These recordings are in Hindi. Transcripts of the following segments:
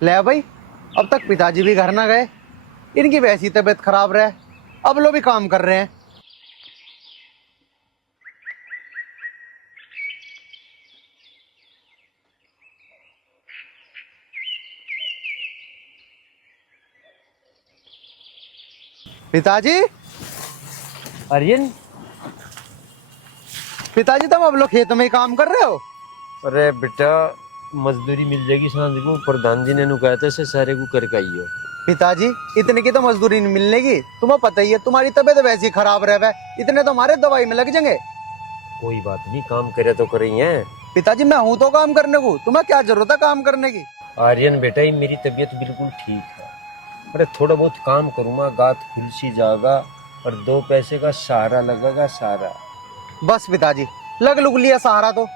ले भाई, अब तक पिताजी भी घर ना गए। इनकी वैसी तबीयत खराब रहे, अब लोग भी काम कर रहे हैं। पिताजी, आर्यन। पिताजी तुम अब लोग खेत में ही काम कर रहे हो? अरे बेटा, मजदूरी मिल जाएगी सांझ को। प्रधान जी ने नु कहा था से सारे को करके आइयो। पिताजी, इतने की तो मजदूरी नहीं मिलने की। तुम्हें पता ही है तुम्हारी तबीयत वैसी खराब रहे, इतने तो हमारे दवाई में लग जाएंगे। कोई बात नहीं, काम करे तो कर रही है। पिताजी, मैं हूं तो काम करने को, तुम्हें क्या जरूरत है काम करने की? आर्यन बेटा, ये मेरी तबीयत बिल्कुल ठीक है। अरे थोड़ा बहुत काम करूंगा, गात खुल सी जाएगा और दो पैसे का सहारा लगेगा सारा। बस पिताजी, लग लुग लिया सहारा तो।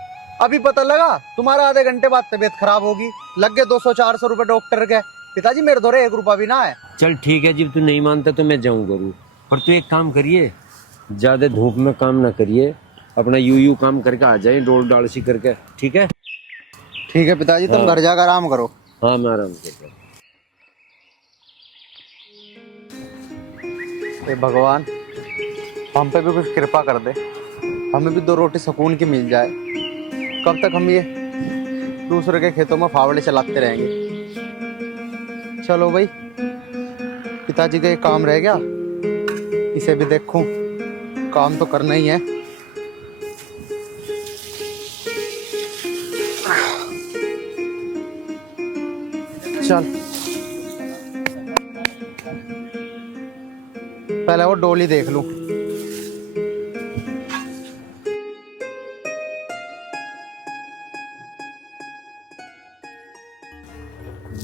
अभी पता लगा तुम्हारा आधे घंटे बाद तबीयत खराब होगी, लग गए 200-400 रुपए डॉक्टर के। पिताजी, मेरे दौरे 1 रुपया भी ना है। चल ठीक है, जब तू नहीं मानता तो मैं जाऊं करूँ। पर तू एक काम करिए, ज्यादा धूप में काम ना करिए, अपना यू काम करके आ जाए, डोल डाल सी करके। ठीक है? ठीक है पिताजी, तुम हाँ। घर जाकर आराम करो। हाँ, मैं आराम करता हूँ। हे भगवान, हम पे भी कुछ कृपा कर दे, हमें भी 2 रोटी सुकून की मिल जाए। कब तक हम ये दूसरे के खेतों में फावड़े चलाते रहेंगे? चलो भाई, पिताजी का ये काम रह गया, इसे भी देखूं। काम तो करना ही है। चल, पहले वो डोली देख लूं।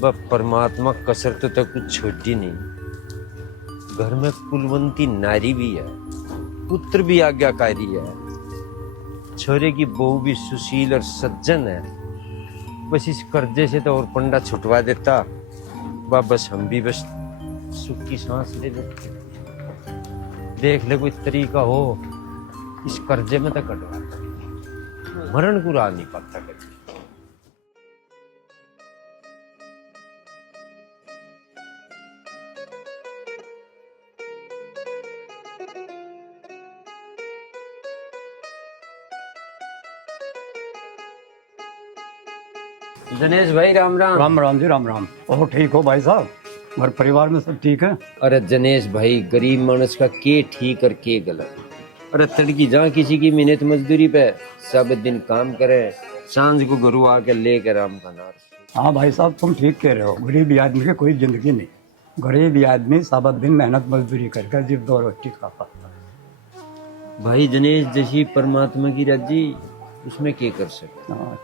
वह परमात्मा कसरत तो कुछ छोटी नहीं। घर में कुलवंती नारी भी है, पुत्र भी आज्ञाकारी है, छोरे की बहू भी सुशील और सज्जन है। बस इस कर्जे से तो और पंडा छुटवा देता, बस हम भी बस सुख की सांस ले लेते। देख ले कोई तरीका हो इस कर्जे में तो कटवा, मरण को राह नहीं पाता कभी। दिनेश भाई, राम राम। राम राम जी, राम राम। और ठीक हो भाई साहब? घर परिवार में सब ठीक है? अरे दिनेश भाई, गरीब मानस का के ठीक और के गलत। अरे तड़की जहाँ किसी की मिन्नत मजदूरी पे सब दिन काम करे, सांझ को गुरु आके लेकर राम का नार। हाँ भाई साहब, तुम ठीक कह रहे हो। गरीब आदमी की कोई जिंदगी नहीं। गरीब आदमी सब दिन मेहनत मजदूरी करके जिब 2 रोटी खा पाता है। भाई दिनेश, जैसी परमात्मा की रजी, उसमें क्या कर सकते। हाँ।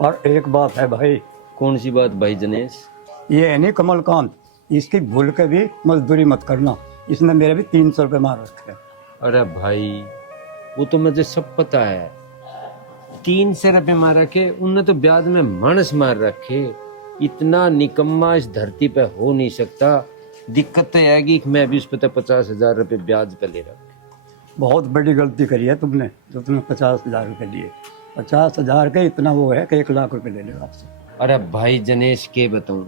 और एक बात है भाई। कौन सी बात भाई दिनेश? ये है नहीं कमलकांत, इसकी भूल के भी मजदूरी मत करना। इसने मेरे भी 300 रुपये मार रखे। अरे भाई, वो तो मुझे सब पता है। 300 रुपये मार रखे, उनने तो ब्याज में मानस मार रखे। इतना निकम्मा इस धरती पे हो नहीं सकता। दिक्कत तो आएगी कि मैं भी उस पर 50,000 रुपये ब्याज पे ले रहा। बहुत बड़ी गलती करी है तुमने, जो तुमने 50,000 रुपये लिए। 50,000 के इतना वो है कि 1 लाख रुपये ले लो आपसे। अरे भाई जनेश, के बताऊं,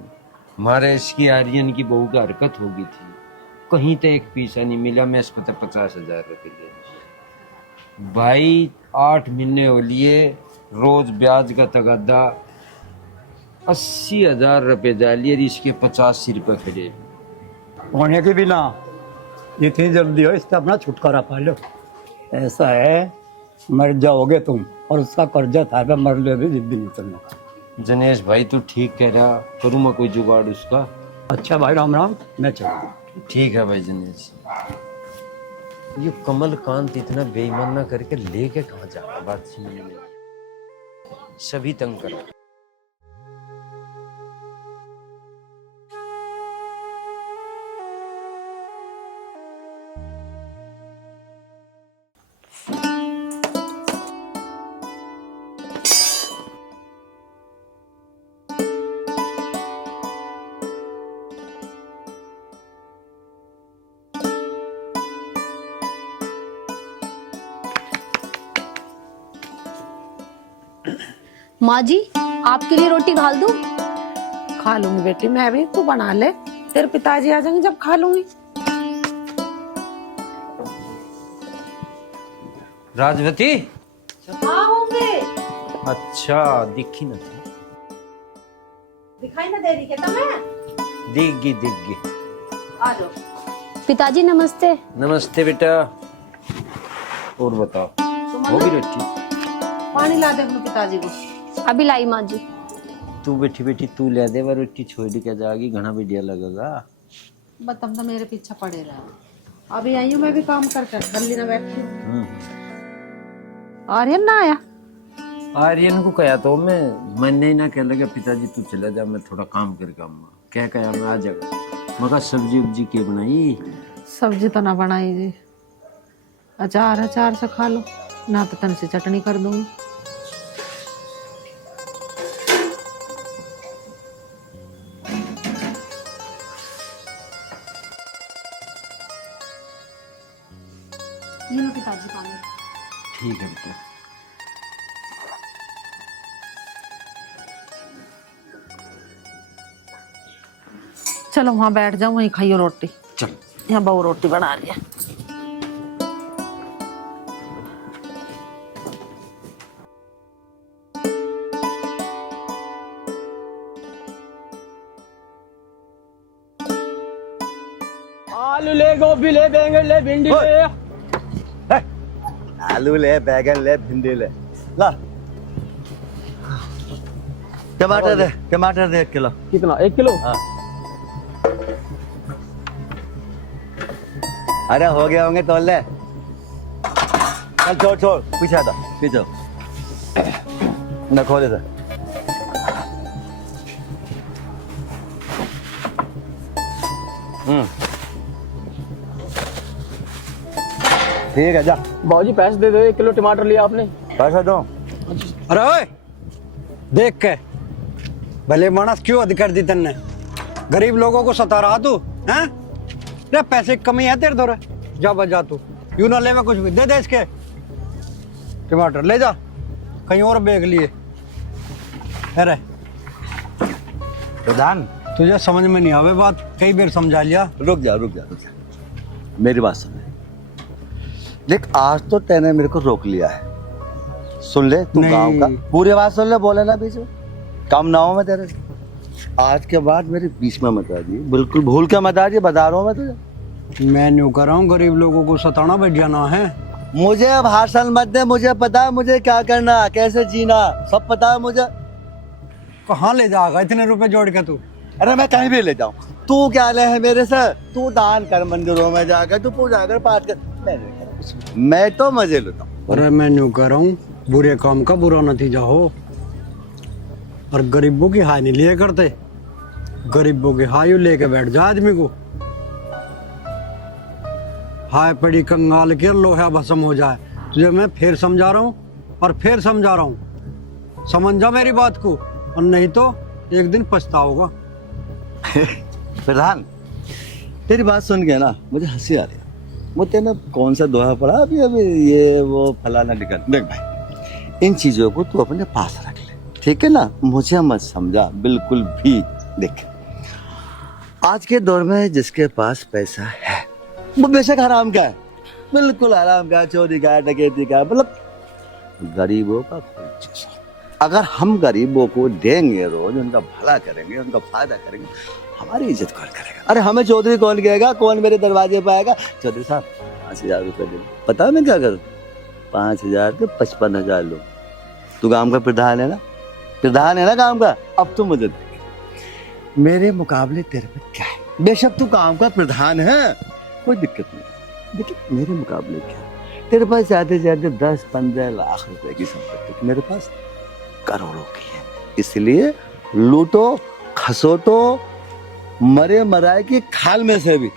हमारे इसकी आर्यन की बहू की हरकत हो गई थी, कहीं तो एक पैसा नहीं मिला। मैं इस पर 50,000 रुपये ले भाई। 8 महीने हो लिए, रोज ब्याज का तगादा 80,000 रुपये डालिए, इसके 85 रुपये खड़े। होने की भी ना, जितनी जल्दी हो इससे अपना छुटकारा पा लो। ऐसा है, मर जाओगे तुम और उसका कर्जा था पे मर ले भी जिद्दी नहीं करना। जनेश भाई, तू ठीक कह रहा, करूँ मैं कोई जुगाड़ उसका। अच्छा भाई, राम राम, मैं चलूँ। ठीक है भाई जनेश। ये कमलकांत इतना बेईमान ना करके लेके कहाँ जाता, बात सुनने में सभी तंग कर। माँ जी, आपके लिए रोटी घाल दूं? खा लूंगी बेटी मैं भी, तू बना ले, तेरे पिताजी आ जाएंगे जब खा लूंगी। राजवती, हाँ होंगे, अच्छा दिखी ना थी। दिखाई ना दे रही क्या तुम्हें? दिख गई। आ जाओ। पिताजी नमस्ते। नमस्ते बेटा। और बताओ, होगी रोटी? पानी ला दे अपने पिताजी को। अभी लाई माँ जी। तू बैठी तू ले दे वो रोटी, छोड़ के जाएगी, घना बढ़िया लगेगा। तुम तो मेरे पीछे पड़े रहे। अभी आई हूँ मैं भी काम करके, गली में बैठी हूँ। आर्यन ना आया? आर्यन को कहा तो मैंने ही ना कह लगा पिताजी तू चला जा, मैं थोड़ा काम करके आऊंगा। क्या कहा मैं आ जाएगा। मगर सब्जी उब्जी के बनाई? सब्जी तो ना बनाई जी, अचार से खा लो, ना तो तन से चटनी कर दूंगी। ये लो पिताजी पानी। ठीक है बेटा। चलो वहां बैठ जाओ, वहीं खाइयो रोटी। चल। यहाँ बहू रोटी बना रही है। आलू ले, गोभी ले, बैंगन ले, भिंडी ले। आलू ले, बैगन ले, भिंडी ले, ला। टमाटर दे 1 किलो। कितना? 1 किलो? हाँ। अरे हो गया होंगे तोल ले। चल छोड़ पीछे आ, पीछे न खोले था। ठीक है जा। बाबूजी पैसे दे दो, 1 किलो टमाटर लिया आपने। पैसा दो। अरे ओए, देख के भले मानस क्यों अधिकार दी तन्ने? गरीब लोगों को सता रहा तू हैं? रे पैसे की कमी है तेरे दौरे, जा बजा तू। यूं ना ले, मैं कुछ भी दे दे इसके। टमाटर ले जा, कहीं और बेच लिए। अरे प्रधान तुझे समझ में नहीं आवे बात, कई बार समझा लिया। रुक जा मेरी बात सुन। देख आज तो तैने मेरे को रोक लिया है, सुन ले तू नहीं। गांव का पूरी बात सुन ले, बोले ना बीच में काम ना हो मैं तेरे से। आज के बाद मेरे बीच में मत आ जी, बिल्कुल भूल के मत आ जी, बता रहा हूँ मैं तुझे। मैं न्यू कर रहा हूँ, गरीब लोगों को सताना बैठ जाना है। मुझे अब भाषण मत दे, मुझे पता है मुझे क्या करना, कैसे जीना, सब पता है मुझे। कहाँ ले जाएगा इतने रुपए जोड़ के तू? अरे मैं कहीं भी ले जाऊँ, तू क्या ले है मेरे से? तू दान कर मंदिरों में जाकर, तू पूजा कर, पाठ कर, मैं तो मजे लेता हूँ। अरे मैं न्यू कर रहा हूँ, बुरे काम का बुरा नतीजा हो। और गरीबों की हाय नहीं लिए करते, गरीबों की हाय लेके बैठ जा आदमी को। हाय पड़ी कंगाल के लोहा भस्म हो जाए। तुझे मैं फिर समझा रहा हूँ और फिर समझा रहा हूँ, समझ जा मेरी बात को, और नहीं तो एक दिन पछताओगा। प्रधान तेरी बात सुन के ना मुझे हंसी आ रही है। मुझे ना कौन सा दोहा पड़ा अभी ये वो फलाना निकल। देख भाई, इन चीजों को तू अपने पास रख ले, ठीक है ना? मुझे मत समझा बिल्कुल भी। देख आज के दौर में जिसके पास पैसा है वो बेशक हराम का है, बिल्कुल हराम का, चोरी का, डकैती का, मतलब गरीबों का कोई चीज। अगर हम गरीबों को देंगे, रोज उनका भला करेंगे, उनका फायदा करेंगे, हमारी इज्जत कौन करेगा? अरे हमें चौधरी कौन कहेगा? कौन मेरे दरवाजे पे आएगा? चौधरी साहब 5,000 रुपये दे। पता है मैं क्या करूँ? 5,000 के 55,000 लो। तू काम का प्रधान है ना, प्रधान है ना काम का, अब तू मुझे दे। मेरे मुकाबले तेरे पे क्या है? बेशक तू काम का प्रधान है, कोई दिक्कत नहीं, लेकिन मेरे मुकाबले क्या? तेरे पास ज्यादा से ज्यादा 10-15 लाख रुपए की संपत्ति, मेरे पास करोड़ों की है। इसलिए लूटो खसोटो, मरे मराए की खाल में से भी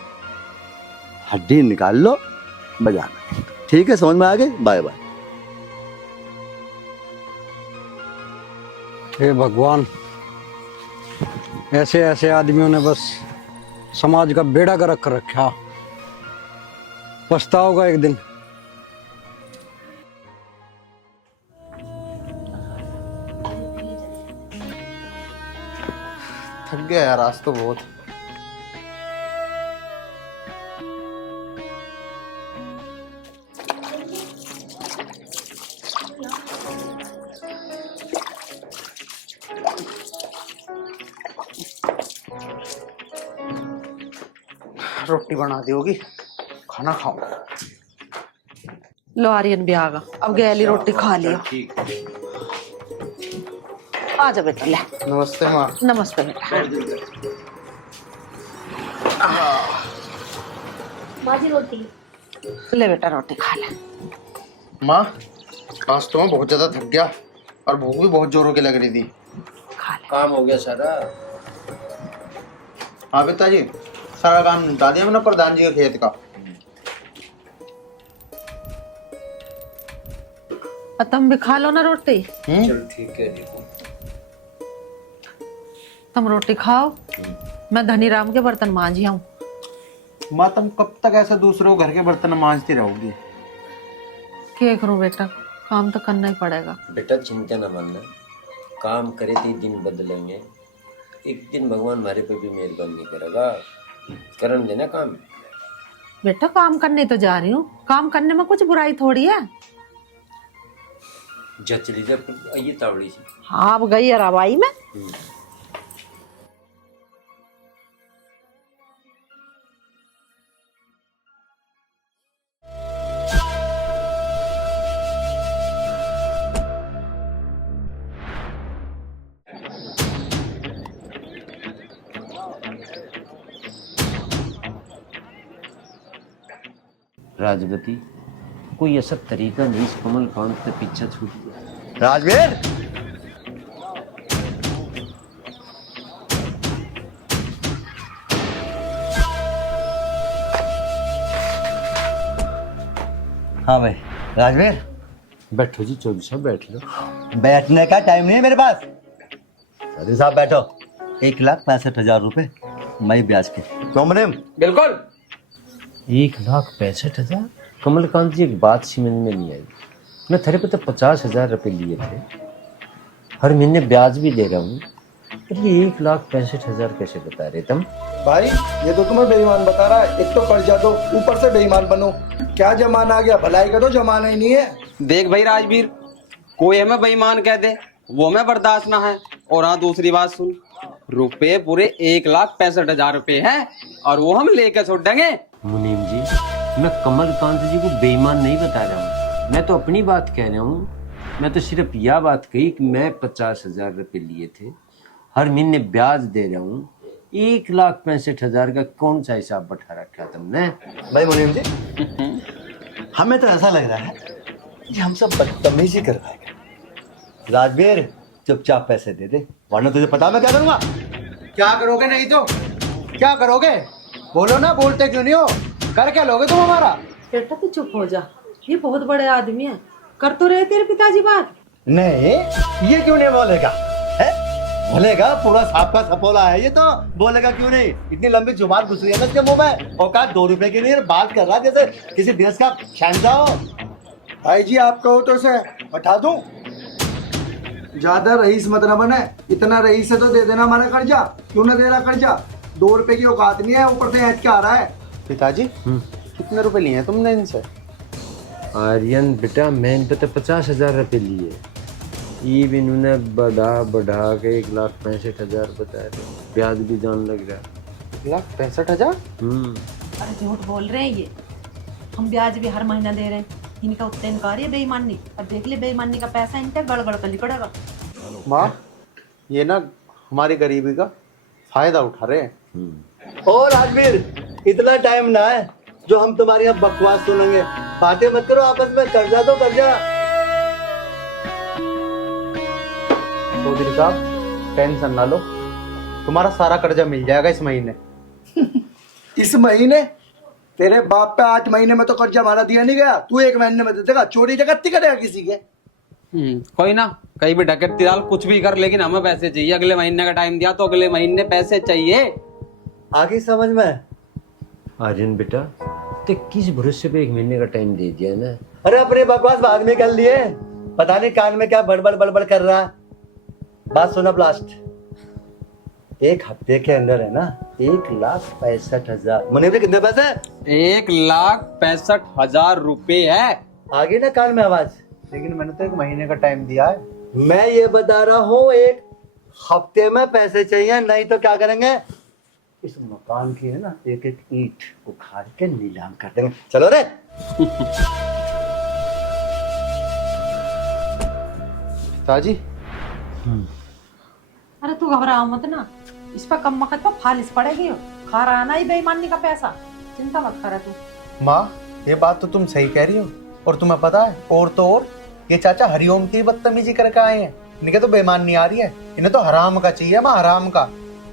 हड्डी निकाल लो, बजाना। ठीक है, समझ में आ गई? Bye bye. हे भगवान, ऐसे ऐसे आदमियों ने बस समाज का बेड़ा गर्क कर रखा, पछताओगा एक दिन। थक थक गया यार आज तो बहुत। रोटी बना दी होगी, खाना खाओ। लो आर्यन भी आ गया, अब गैली रोटी खा लियो। आ जा बेटा ले। नमस्ते माँ। नमस्ते बेटा। माँ जी रोटी। ले बेटा रोटी खा ले। माँ आज तो मैं बहुत ज्यादा थक गया और भूख भी बहुत जोरों की लग रही थी। खा ले। काम हो गया सारा? हाँ पिताजी, सारा काम निपटा दिया मैंने प्रधान जी के खेत का। और तुम भी खा लो ना रोटी। चल ठीक है देखो। तुम रोटी खाओ, मैं धनीराम के बर्तन मांझी आऊं। माँ तुम कब तक ऐसे दूसरों घर के बर्तन मांजती रहोगी? क्या करूं बेटा, काम तो करना ही पड़ेगा। बेटा चिंता न मानना, काम करे तो दिन बदलेंगे। एक दिन भगवान हमारे पे भी मेहरबानी करेगा। करन देना काम। बेटा काम करने तो जा रही हूँ, काम करने में कुछ बुराई थोड़ी है। जा चली जा, आइए तावड़ी से। हाँ अब गई है रवाई में। राजवती, कोई ऐसा तरीका नहीं इस कमल कांत से पीछा छूट गया। राजवीर, हाँ भाई राजवीर, बैठो जी चौधरी साहब, बैठ लो। बैठने का टाइम नहीं है मेरे पास। चौधरी साहब बैठो। 1,65,000 रुपए मई ब्याज के। क्यों मुनीम? बिल्कुल। 1,65,000? कमलकांत जी एक बात समझ में नहीं आई। मैं तेरे पे तो 50,000 रुपए लिए थे, हर महीने ब्याज भी दे रहा हूँ, पर ये 1,65,000 कैसे बता रहे तुम? भाई ये तो तुम्हें बेईमान बता रहा है। एक तो कर्जा दो, ऊपर से बेईमान बनो। क्या जमाना आ गया, भलाई का तो जमाना ही नहीं है। देख भाई राजवीर, कोई हमें बेईमान कह दे वो हमें बर्दाश्त ना है। और हाँ दूसरी बात सुन, रुपए पूरे 1,65,000 रुपए हैं और वो हम लेके छोड़ देंगे। मुनीम जी, मैं कमलकांत जी को बेईमान नहीं बता रहा हूँ, मैं तो अपनी बात कह रहा हूँ। मैं तो सिर्फ यह बात कही कि मैं 50,000 रुपए लिए थे, हर महीने ब्याज दे रहा हूँ। 1,65,000 का कौन सा हिसाब बैठा रखा तुमने? भाई मुनीम जी, हमें तो ऐसा लग रहा है कि हम सब बदतमीजी कर रहे हैं। राजवीर चुपचाप पैसे दे दे, वरना तुझे पता मैं क्या करूंगा। क्या करोगे? नहीं तो क्या करोगे? बोलो ना, बोलते क्यों नहीं हो? कर क्या लोगे तुम हमारा? बेटा तू चुप हो जा, ये बहुत बड़े आदमी है, कर तो रहे तेरे पिताजी बात। नहीं, ये क्यों नहीं बोलेगा? है? बोलेगा, पूरा सांप का सपोला है ये तो। बोलेगा क्यों नहीं? इतनी लंबी जुबान घुस रही है ना इसके मुंह में। औकात 2 रुपए की नहीं, बात कर रहा जैसे किसी देश का शहंशाह हो। भाई जी आप कहो तो इसे हटा दूं। ज्यादा रईस मत न बने। इतना रईस है तो दे देना हमारा कर्जा। क्यों ना दे रहा कर्जा? 2 रुपए की औकात नहीं है, ऊपर से ऐड क्या आ रहा है। पिताजी कितने रुपए लिए हैं तुमने इनसे? आर्यन बेटा, मैं इन पे तो 50,000 रुपए लिए, ये भी इन्होंने बढ़ा के 1,65,000 बता रहे, ब्याज भी जान लग रहा है। 1,65,000? अरे झूठ बोल रहे हैं ये, हम ब्याज भी हर महीना दे रहे हैं। इनका उत्ते इनकार है बेईमानी, और देख ले बेईमानी का पैसा इनका गड़गड़ कर लिकड़ेगा। माँ ये ना हमारी गरीबी का फायदा उठा रहे हैं। ओ राजवीर, इतना टाइम ना है जो हम तुम्हारी अब बकवास सुनेंगे। बातें मत करो आपस में, कर्जा दो कर्जा। चौधरी साहब टेंशन ना लो, तुम्हारा सारा कर्जा मिल जाएगा इस महीने। इस महीने? तेरे बाप पे 8 महीने में तो कर्जा हमारा दिया नहीं गया, तू 1 महीने में दे देगा। चोरी डकैती करेगा किसी के? कोई ना, कहीं भी डकैती डाल, कुछ भी कर, लेकिन हमें पैसे चाहिए। अगले महीने का टाइम दिया तो अगले महीने पैसे चाहिए। आगे समझ में? आर्यन बेटा, ते किस भरोसे पे 1 महीने का टाइम दे दिया ना? अरे अपने बकवास बाद में कर लिए, पता नहीं कान में क्या बड़बड़ बड़बड़ कर रहा है। बात सुना ब्लास्ट। एक हफ्ते के अंदर है ना 1,65,000। मने भी कितने पैसे? 1,65,000 रुपए है। आगे ना कान में आवाज। लेकिन मैंने तो 1 महीने का टाइम दिया है। मैं ये बता रहा हूँ 1 हफ्ते में पैसे चाहिए, नहीं तो क्या करेंगे? इस मकान की है ना एक एक ईंट उखाड़ के नीलाम कर देंगे। चलो रे। पिताजी अरे तू घबरा मत ना, इस पर कम वक्त पर फालिस पड़ेगी। खा रहा है ना ये बेईमानी का पैसा, चिंता मत करे तू। माँ, ये बात तो तुम सही कह रही हो। और तुम्हें पता है, और तो और ये चाचा हरिओम की बदतमीजी करके आए हैं। इनके तो बेईमान नहीं आ रही है, इन्हें तो हराम का चाहिए माँ, हराम का।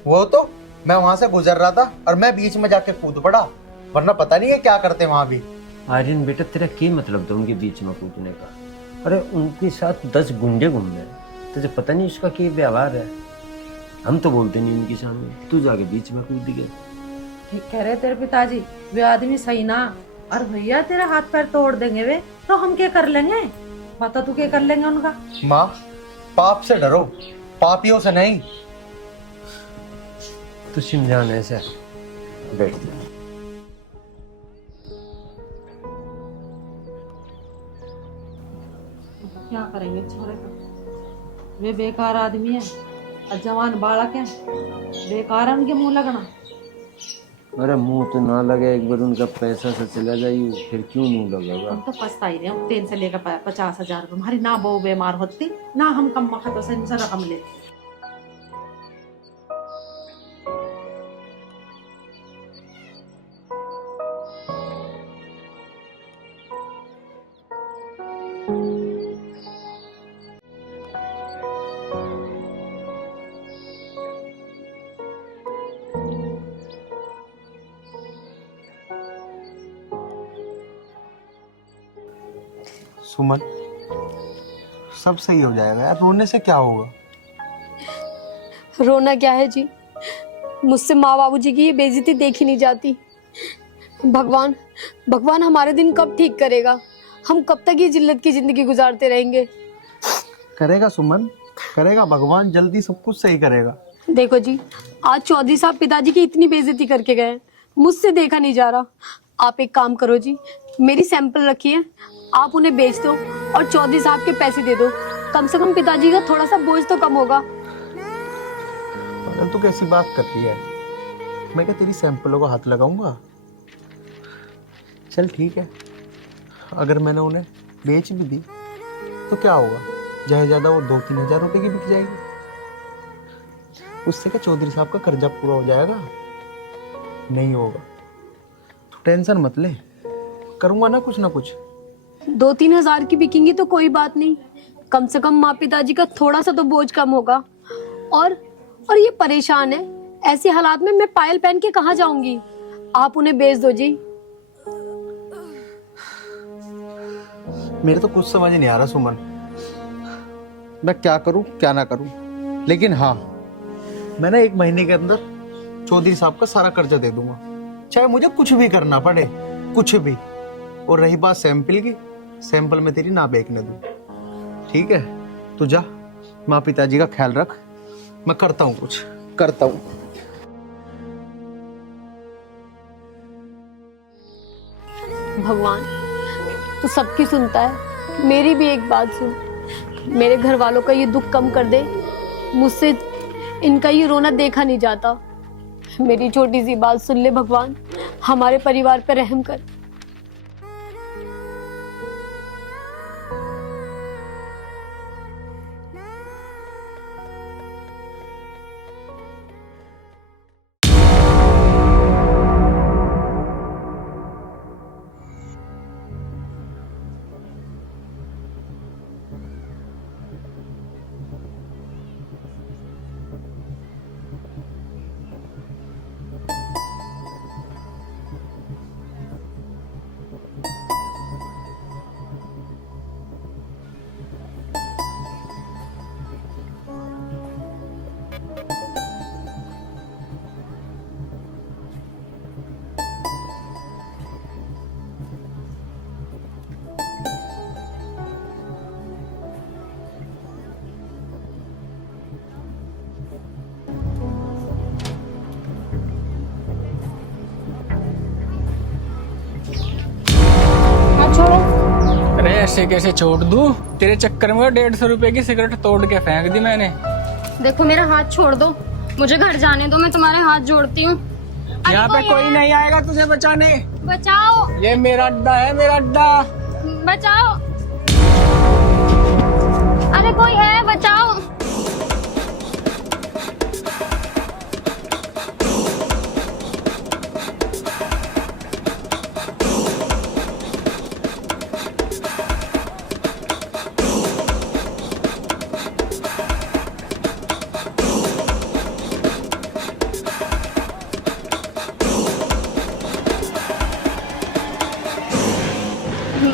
वो तो मैं वहां से गुजर रहा था और मैं बीच में जाके कूद पड़ा, वरना पता नहीं है क्या करते वहां भी। आर्यन बेटा, तेरा क्या मतलब था उनके बीच में कूदने का? अरे उनके साथ 10 गुंडे घूम रहे, तुझे पता नहीं उसका क्या व्यवहार है। हम तो बोलते नहीं उनके सामने, तू जाके बीच में कूद गए। ठीक कह रहे तेरे पिताजी, वे आदमी सही ना। और भैया तेरे हाथ पैर तोड़ देंगे वे, तो हम क्या कर लेंगे? बता तू क्या कर लेंगे उनका? माँ, पाप से डरो, पापियों से नहीं। तू समझान ऐसा बैठ जा। क्या करेंगे छोरे का? वे बेकार आदमी है और जवान बालक है, बेकार है उनके मुंह लगना। अरे मुंह तो ना लगे, एक बार उनका पैसा से चला जाइए, फिर क्यों मुंह लगेगा? हम तो पछता ही रहे हैं, 3 से लेकर 50,000 हमारी ना बहू बीमार होती ना हम कम वक्त से इनसे रकम लेते। सुमन, सब सही हो जाएगा यार, रोने से क्या होगा? रोना क्या है जी, मुझसे माँ बाबूजी की ये बेइज्जती देखी नहीं जाती। भगवान भगवान हमारे दिन कब ठीक करेगा? हम कब तक ये जिल्लत की जिंदगी गुजारते रहेंगे? करेगा सुमन, करेगा, भगवान जल्दी सब कुछ सही करेगा। देखो जी, आज चौधरी साहब पिताजी की इतनी बेइज्जती करके गए, मुझसे देखा नहीं जा रहा। आप एक काम करो जी, मेरी सैंपल रखिए, आप उन्हें बेच दो और चौधरी साहब के पैसे दे दो। कम से कम पिताजी का थोड़ा सा बोझ तो कम होगा। अगर तू कैसी बात करती है, मैं क्या तेरी सैंपलों को हाथ लगाऊंगा? चल ठीक है, अगर मैंने उन्हें बेच भी दी तो क्या होगा? ज्यादा ज्यादा वो 2-3 हजार रुपए की बिक जाएगी। उससे क्या चौधरी साहब का कर्जा पूरा हो जाएगा? नहीं होगा, तू टेंशन मत ले, करूंगा ना कुछ 2-3 हजार की बिकेंगी तो कोई बात नहीं, कम से कम माँ पिताजी का थोड़ा सा तो बोझ कम होगा। और ये परेशान है, ऐसे हालात में मैं पायल पहन के कहाँ जाऊंगी? आप उन्हें बेच दो जी। मेरे तो कुछ समझ नहीं आ रहा सुमन, मैं क्या करूं क्या ना करूं। लेकिन हाँ, मैं ना 1 महीने के अंदर चौधरी साहब का सारा कर्जा दे दूंगा, चाहे मुझे कुछ भी करना पड़े, कुछ भी। और रही बात सैंपल की, सैंपल में तेरी ना बेचने दूं, ठीक है? तू जा, माँ पिताजी का ख्याल रख, मैं करता हूँ, कुछ करता हूँ। भगवान तू सबकी सुनता है, मेरी भी एक बात सुन। मेरे घर वालों का ये दुख कम कर दे, मुझसे इनका ये रोना देखा नहीं जाता। मेरी छोटी सी बात सुन ले भगवान, हमारे परिवार पर रहम कर। ऐसे कैसे छोड़ दूं? तेरे चक्कर में 150 रुपए की सिगरेट तोड़ के फेंक दी मैंने। देखो मेरा हाथ छोड़ दो, मुझे घर जाने दो, मैं तुम्हारे हाथ जोड़ती हूँ। यहाँ पे कोई नहीं आएगा तुझे बचाने। बचाओ, ये मेरा अड्डा है, मेरा अड्डा। बचाओ, अरे कोई है, बचाओ।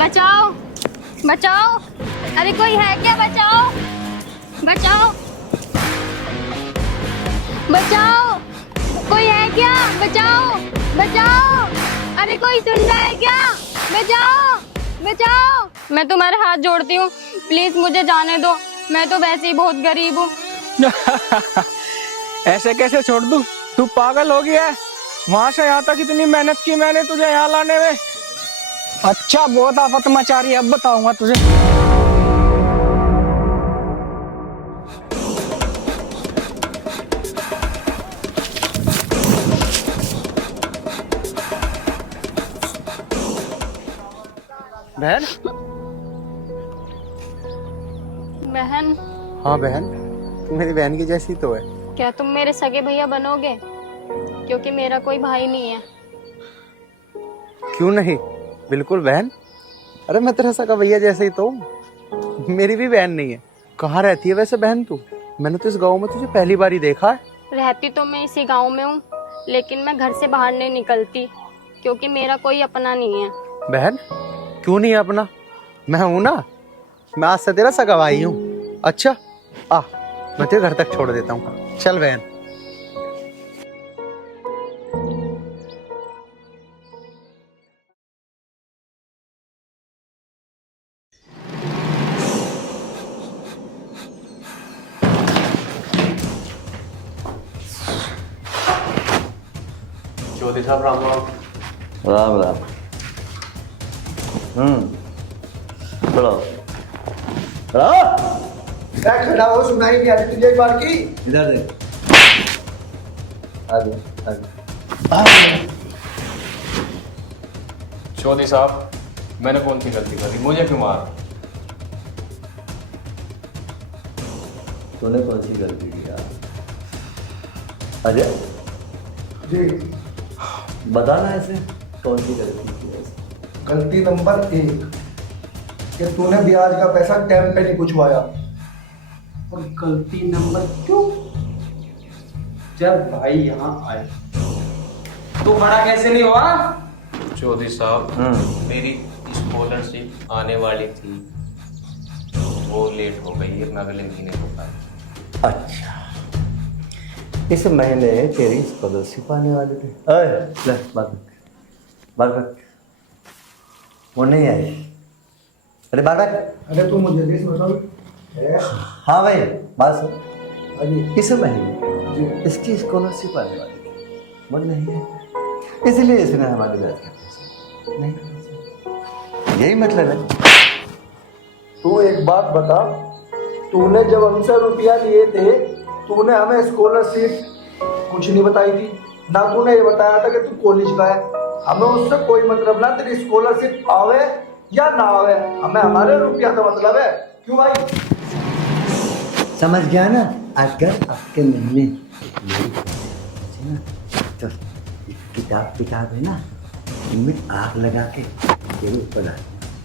बचाओ, बचाओ, अरे कोई है क्या? बचाओ, बचाओ, बचाओ, कोई है क्या? बचाओ, बचाओ, अरे कोई सुन रहा है क्या? बचाओ, बचाओ, मैं तुम्हारे हाथ जोड़ती हूँ, प्लीज मुझे जाने दो, मैं तो वैसे ही बहुत गरीब हूँ। ऐसे कैसे छोड़ दूं? तू पागल हो गया है? वहां से यहाँ तक इतनी मेहनत की मैंने तुझे यहाँ लाने में। अच्छा, बहुत आफत मचा रही है, अब बताऊंगा तुझे। बहन। बहन, हाँ बहन, तू मेरी बहन की जैसी तो है। क्या तुम मेरे सगे भैया बनोगे? क्योंकि मेरा कोई भाई नहीं है। क्यों नहीं, बिल्कुल बहन। अरे मैं तेरा सगा भैया जैसे ही तो हूँ। मेरी भी बहन नहीं है। कहाँ रहती है वैसे बहन तू? मैंने तो इस गांव में तुझे पहली बार ही देखा है। रहती तो मैं इसी गांव में हूँ, लेकिन मैं घर से बाहर नहीं निकलती क्योंकि मेरा कोई अपना नहीं है। बहन, क्यों नहीं है अपना? मैं हूं ना, मैं आज से तेरा सगा भाई हूँ। अच्छा आ, मैं तेरे घर तक छोड़ देता हूँ। चल बहन। चौधरी साहब राम राम। राम राम। चलो क्या खड़ा हो, सुनाई नहीं आती तुझे एक बार की? इधर देख। आगे आगे। चौधरी साहब, मैंने कौन सी गलती करी? मुझे क्यों मारा? तूने कौन सी गलती किया? अजय जी, बताना ऐसे कौन सी गलती की है? गलती नंबर 1 कि तूने ब्याज का पैसा टाइम पे नहीं पूछवाया। और गलती नंबर 2, जब भाई यहाँ आए तू खड़ा कैसे नहीं हुआ? चौधरी साहब, मेरी स्कॉलरशिप आने वाली थी, वो लेट हो गई है, मैं अगले महीने को पाई। अच्छा, इस महीने तेरी स्कॉलरशिप आने वाली थी। ले बात वो नहीं आई। अरे बात। अरे तू मुझे देश बताओ। हाँ भाई, बात सुन। अभी इस महीने इसकी स्कॉलरशिप आने वाली थी, वो नहीं है, इसलिए इसने हमारे ब्याज का पैसा नहीं। यही मतलब है। तू एक बात बता, तूने जब हमसे रुपया लिए थे, तूने हमें स्कॉलरशिप कुछ नहीं बताई थी, ना तूने ये बताया था कि तू कॉलेज का है। हमें उससे कोई मतलब ना, तेरी स्कॉलरशिप आवे या ना आवे, हमें हमारे रुपया का मतलब है। क्यों भाई? समझ गया ना? अगर आपके महीने तो किताब है ना, इनमें आग लगा के तेरे ऊपर आ।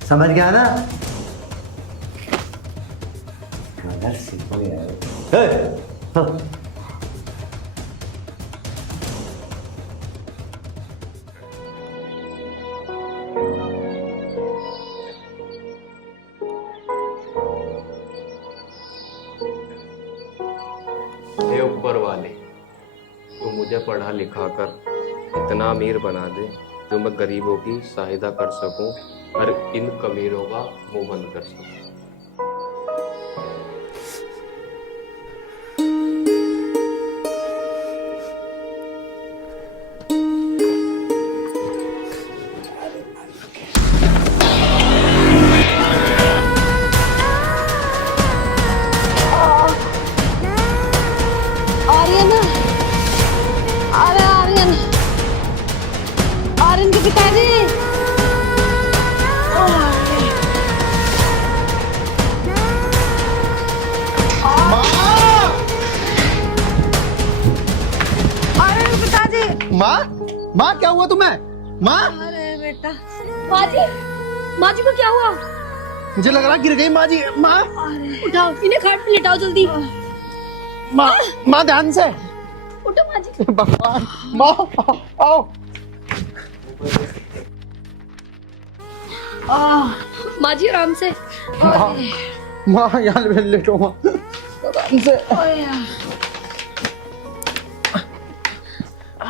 समझ गया ना? स्कॉलरशिप हे ऊपर वाले, तो मुझे पढ़ा लिखा कर इतना अमीर बना दे जो मैं गरीबों की सहायता कर सकूं और इन कमीरों का मुंह बंद कर सकूं। माँ क्या हुआ तुम्हें? माँ अरे बेटा, माँ जी को क्या हुआ? मुझे लग रहा गिर गई माँ जी। माँ उठाओ, इन्हें खाट पे लिटाओ जल्दी। माँ माँ ध्यान से। उठो माँ जी। भगवान, माँ आओ। माँ जी आराम से। माँ यहाँ लेटो माँ, आराम से।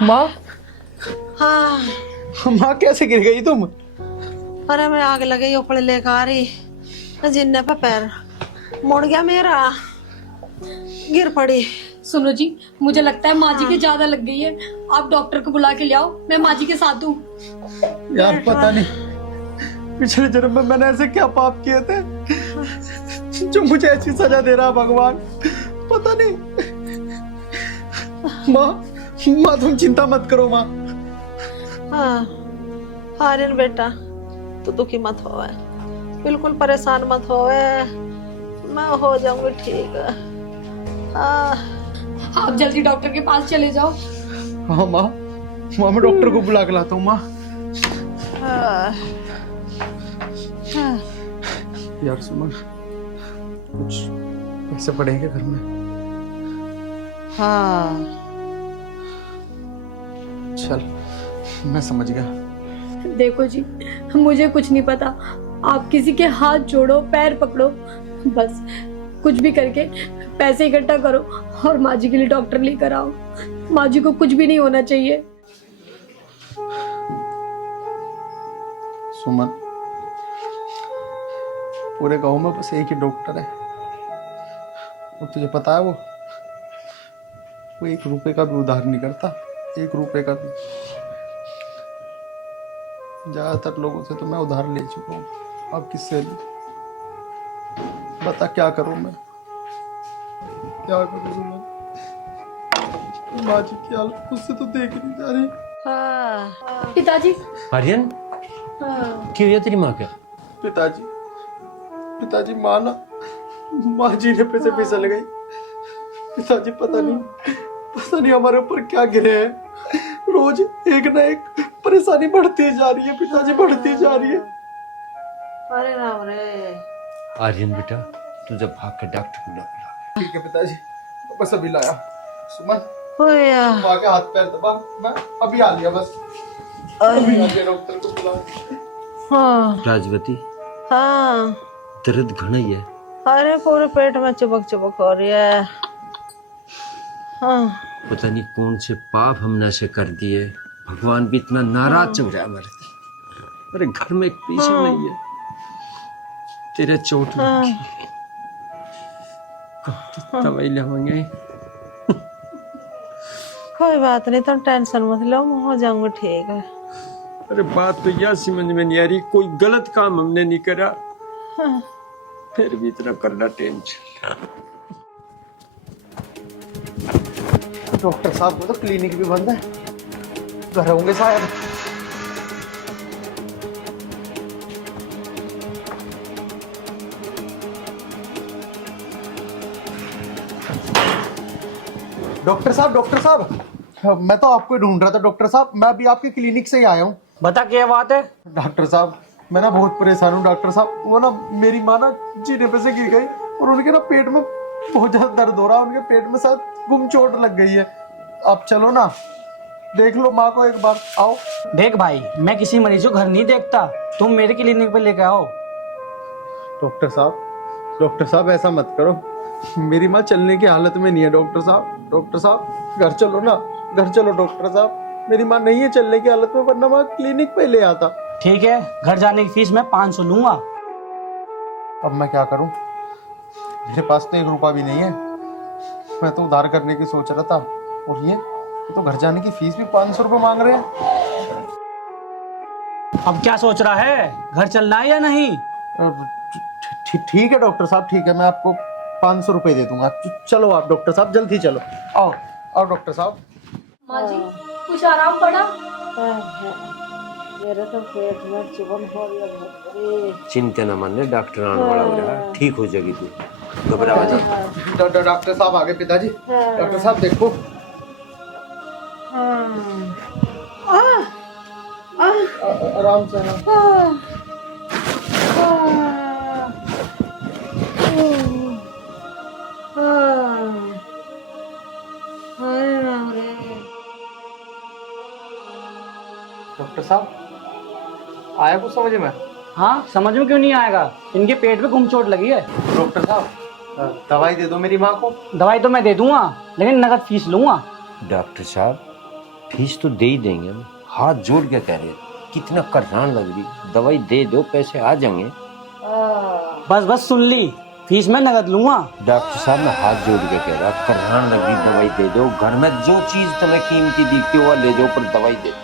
माँ हाँ, माँ कैसे गिर गई तुम? अरे मैं आग लगे ऊपर लेकर आ रही, जिन्ने पे पैर मुड़ गया मेरा, गिर पड़ी। सुनो जी, मुझे लगता है माँ जी की ज्यादा लग गई है। आप डॉक्टर को बुला के ले आओ, मैं माँ जी के साथ हूँ। यार पता नहीं पिछले जन्म में मैंने ऐसे क्या पाप किए थे जो मुझे ऐसी सजा दे रहा भगवान, पता नहीं। माँ तुम चिंता मत करो माँ। हाँ, आर्यन बेटा, तू दुखी मत हो, बिल्कुल परेशान मत हो, मैं हो जाऊंगी ठीक। आप जल्दी डॉक्टर के पास चले जाओ। हाँ माँ, मैं डॉक्टर को बुला के लाता हूँ माँ। यार सुमन, कुछ पैसे पड़ेंगे घर में? हाँ, चल मैं समझ गया। देखो जी, मुझे कुछ नहीं पता। आप किसी के हाथ जोड़ो, पैर पकड़ो, बस कुछ भी करके पैसे इकट्ठा करो और माँ जी के लिए डॉक्टर लेकर आओ। माँ जी को कुछ भी नहीं होना चाहिए। सुमन, पूरे गांव में बस एक ही डॉक्टर है, और तुझे पता है वो 1 रुपए का भी उधार नहीं करता, 1 रुपए का भी। ज्यादातर लोगों से तो मैं उधार ले चुका हूँ, अब किससे लूं? बता क्या करूं मैं, क्या करूं सुमन? माँ जी की हालत मुझसे तो देख नहीं जा रही। हाँ, पिताजी। आर्यन, क्यों ये तेरी माँ क्या? पिताजी माँ जी ने पैसे फिसल गई। पिताजी पता नहीं हमारे ऊपर क्या गिरे हैं, रोज एक ना एक परेशानी बढ़ती जा रही है पिताजी, बढ़ती जा रही है। अरे राम रे। आर्यन बेटा, तू जब भाग के डॉक्टर को बुला। ठीक है पिताजी, बस अभी लाया। सुमन, होया, माँ के हाथ पैर दबा, मैं अभी आ लिया, बस अभी आ गया डॉक्टर को बुला। हाँ राजवती, हाँ, दर्द घना ही है। अरे पूरे पेट में चुबक चुबक हो रही है। हाँ, पता नहीं कौन से पाप हमने से कर दिए, भगवान भी इतना नाराज चल रहा है हमारे से। अरे घर में एक पैसा नहीं है, तेरे चोट लगी, दवाई लेवाएंगे। कोई बात नहीं, तुम टेंशन मत लो, मैं हो जाऊंगी ठीक है। अरे बात तो यह समझ में नहीं आ रही, कोई गलत काम हमने नहीं करा, फिर भी इतना करना टेंशन। डॉक्टर साहब को तो क्लिनिक भी बंद है, घर होंगे शायद। डॉक्टर साहब, मैं तो आपको ढूंढ रहा था डॉक्टर साहब, मैं अभी आपके क्लिनिक से ही आया हूँ। बता क्या बात है? डॉक्टर साहब, मैं ना बहुत परेशान हूँ डॉक्टर साहब। वो ना मेरी माँ ना जीने पे से गिर गई और उनके ना पेट में बहुत ज्यादा दर्द हो रहा है, उनके पेट में शायद गुम चोट लग गई है। आप चलो ना, देख लो माँ को एक बार, आओ। देख भाई, मैं किसी मरीज को घर नहीं देखता, तुम मेरे क्लिनिक पे लेके आओ। डॉक्टर साहब ऐसा मत करो, मेरी माँ चलने की हालत में नहीं है। डॉक्टर साहब घर चलो ना, घर चलो डॉक्टर साहब, मेरी माँ नहीं है चलने की हालत में, वरना मैं क्लिनिक पे ले आता। ठीक है, घर जाने की फीस मैं 500 लूंगा। अब मैं क्या करूं, मेरे पास तो 1 रुपया भी नहीं है, मैं तो उधार करने की सोच रहा था, और ये तो घर जाने की फीस भी 500 रुपये मांग रहे हैं। अब क्या सोच रहा है, घर चलना है या नहीं? ठीक है डॉक्टर साहब, ठीक है, मैं आपको 500 रुपये दे दूंगा। चलो आप डॉक्टर साहब, जल्दी चलो, आओ डॉक्टर साहब। माँ जी, कुछ आराम पड़ा? मेरे तो पेट में चुभन हो रही है। चिंता न मानने, डॉक्टर आने वाला हो रहा है, ठीक हो जाएगी तू, घबरा मत। डॉक्टर साहब आ गए पिताजी। डॉक्टर साहब देखो। आराम से ना। डॉक्टर साहब आया कुछ समझ में? हाँ, समझ में क्यों नहीं आएगा? इनके पेट पे गुम चोट लगी है। डॉक्टर साहब दवाई दे दो मेरी माँ को। दवाई तो मैं दे दूंगा, लेकिन नगद फीस लूंगा। डॉक्टर साहब फीस तो दे ही देंगे हम, हाथ जोड़ के कह रहे हैं, कितना करान लग रही, दवाई दे दो, पैसे आ जाएंगे। बस बस सुन ली, फीस मैं नगद लूंगा। डॉक्टर साहब मैं हाथ जोड़ के कह रहा, करान लग रही, दवाई दे दो। घर में जो चीज तुम्हें कीमती दिखती हो ले जाओ, पर दवाई दे दो।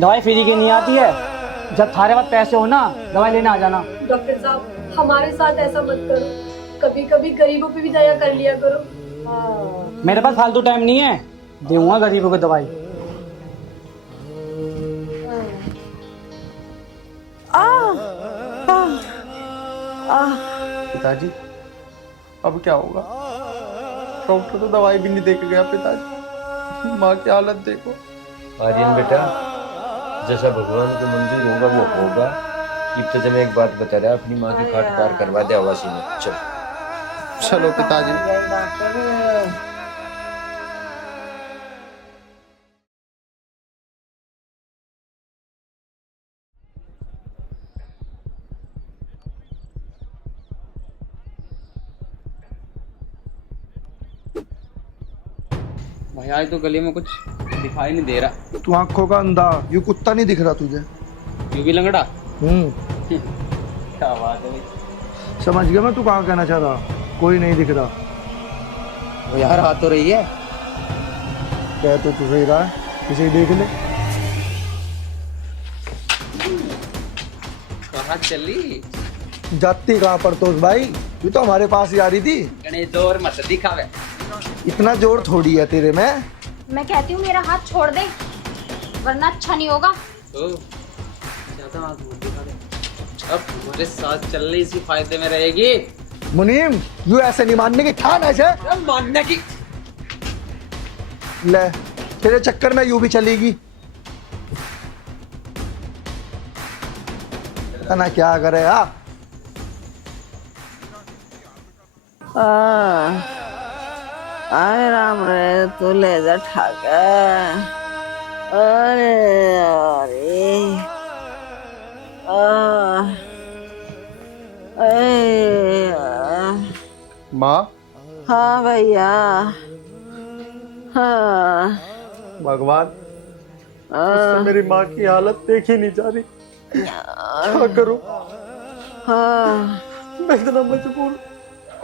दवाई फ्री की नहीं आती है, जब थारे पास पैसे हो ना दवाई लेने आ जाना। डॉक्टर साहब हमारे साथ ऐसा मत करो, कभी कभी गरीबों पे भी दया कर लिया करो। मेरे पास फालतू टाइम नहीं है, दूंगा गरीबों को दवाई। पिताजी अब क्या होगा? डॉक्टर तो दवाई भी नहीं दे के गया। पिताजी माँ की हालत देखो। आर्यन बेटा, जैसा भगवान को मंजूर होगा वो होगा। इब्तदा तो मैं एक बात बता रहा, अपनी माँ की खाट पार करवा दे आवासी में। चल चलो पिताजी। भाई आज तो गली में कुछ दिखाई नहीं दे रहा। तू आंखों का अंधा, ये कुत्ता नहीं दिख रहा तुझे? यू भी लंगड़ा। क्या बात है भाई। समझ गया मैं तू कहाँ कहना चाह रहा। कोई नहीं दिख रहा। वो यार आ तो रही है। कह तो तू सही रहा है, इसे देख ले। कहाँ चली? जाती कहाँ पर तो भाई, तू तो हमारे पास ही आ रही थी। गणे जोर मत दिखावे। इतना जोर थोड़ी है तेरे में। मैं कहती हूँ मेरा हाथ छोड़ दे, वरना अच्छा नहीं होगा। ज्यादा हाथ मत दिखा दे। अब तुम्हारे साथ चल रही इसी फायदे में रहेगी। मुनीम यू ऐसे नहीं मानने की ठान ऐसे मानने की। ले तेरे चक्कर में यू भी चलेगी ना। क्या करे आप? आए राम रे तू ले जा ठाके। अरे अरे माँ। हाँ भैया। हाँ भगवान मुझसे मेरी माँ की हालत देखी नहीं जा रही, क्या करूं? हाँ मैं इतना मजबूर,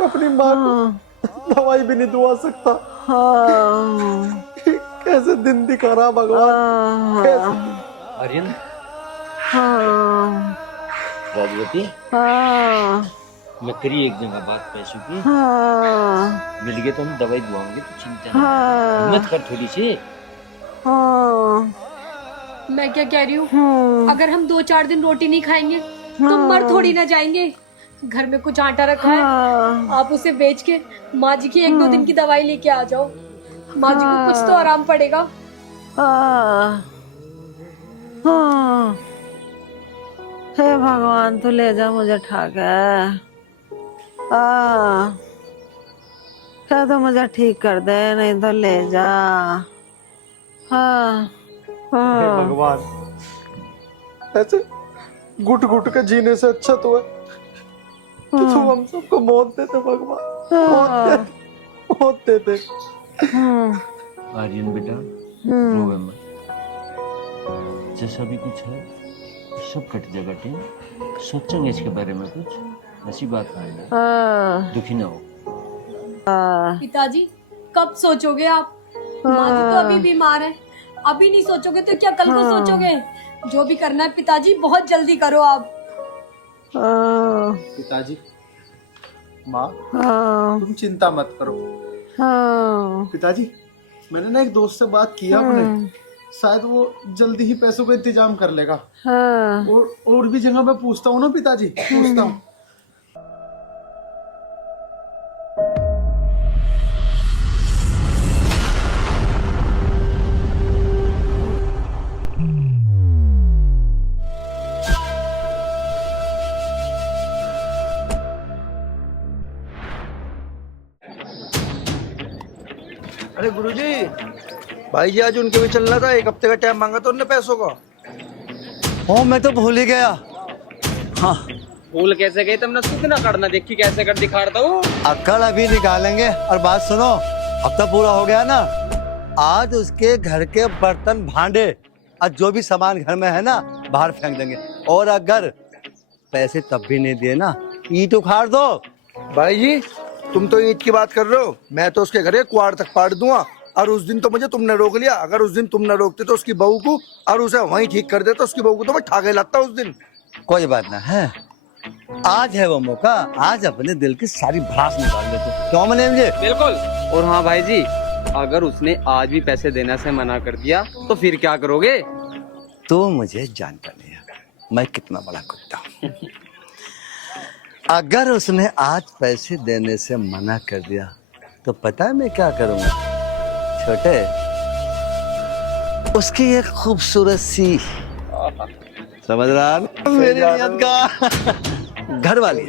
अपनी माँ को दवाई भी नहीं दुआ सकता। हाँ कैसे दिन दिखा रहा भगवान। कैसे? आर्यन, हाँ राजवती, हाँ मैं करी एक जगह बात पैसों की, हाँ मिल गए तो हम दवाई दुआएंगे, तो चिंता हाँ। नहीं, हिम्मत कर थोड़ी सी। हाँ मैं क्या कह रही हूँ, अगर हम 2-4 दिन रोटी नहीं खाएंगे तो मर थोड़ी ना जाएंगे। घर में कुछ आटा रखा है, आप उसे बेच के माँ जी की 1-2 दिन की दवाई लेके आ जाओ। माँ जी को कुछ तो आराम पड़ेगा। हाँ हाँ हे भगवान तू ले जा मुझे ठाके। क्या तो मुझे ठीक कर दे, नहीं तो ले जा। हाँ हे भगवान, ऐसे घुट घुट के जीने से अच्छा तो है कि तू हम सबको मौत देते भगवान। मौत देते। आर्यन बेटा रोवे मत, जैसा भी कुछ है सब कट जाएगा। टीम सोचेंगे इसके बारे में कुछ, ऐसी बात नहीं है, दुखी ना हो। पिताजी कब सोचोगे आप? माँ जी तो अभी बीमार है, अभी नहीं सोचोगे तो क्या कल को सोचोगे? जो भी करना है पिताजी बहुत जल्दी करो आप। पिताजी, माँ तुम चिंता मत करो। पिताजी मैंने ना एक दोस्त से बात की अपने, शायद वो जल्दी ही पैसों का इंतजाम कर लेगा। और भी जगह मैं पूछता हूँ ना पिताजी, पूछता हूँ। अरे गुरुजी, भाई जी आज उनके भी चलना था, 1 हफ्ते का टाइम मांगा था उनने पैसों का। ओ मैं तो भूल ही गया। हाँ भूल कैसे गए तुमने? खुद ना करना, देखी कैसे कर दिखा रहा हूँ। अक्कड़ अभी निकालेंगे। और बात सुनो, हफ्ता पूरा हो गया ना, आज उसके घर के बर्तन भांडे और जो भी सामान घर में है ना बाहर फेंक देंगे। और अगर पैसे तब भी नहीं दिए ना, ईंट उखाड़ दो। भाई जी तुम तो ईंट की बात कर रहे हो, मैं तो उसके घर कुआड़ तक पाड़ दूंगा। और उस दिन तो मुझे तुमने रोक लिया, अगर उस दिन तुम न रोकते तो उसकी बहू को और उसे वहीं ठीक कर देता, उसकी बहू को तो मैं ठाके लाता उस दिन। कोई बात ना है, आज है वो मौका, आज अपने दिल की सारी भड़ास निकाल देते। क्यों मने मुझे? बिल्कुल। और हाँ भाई जी, अगर उसने आज भी पैसे देने से मना कर दिया तो फिर क्या करोगे? तो मुझे जानता नहीं है मैं कितना बड़ा कुत्ता हूँ। अगर उसने आज पैसे देने से मना कर दिया तो पता है मैं क्या करूंगा? छोटे, उसकी एक खूबसूरत सी, समझ रहा है मेरी नियत का, घर वाली,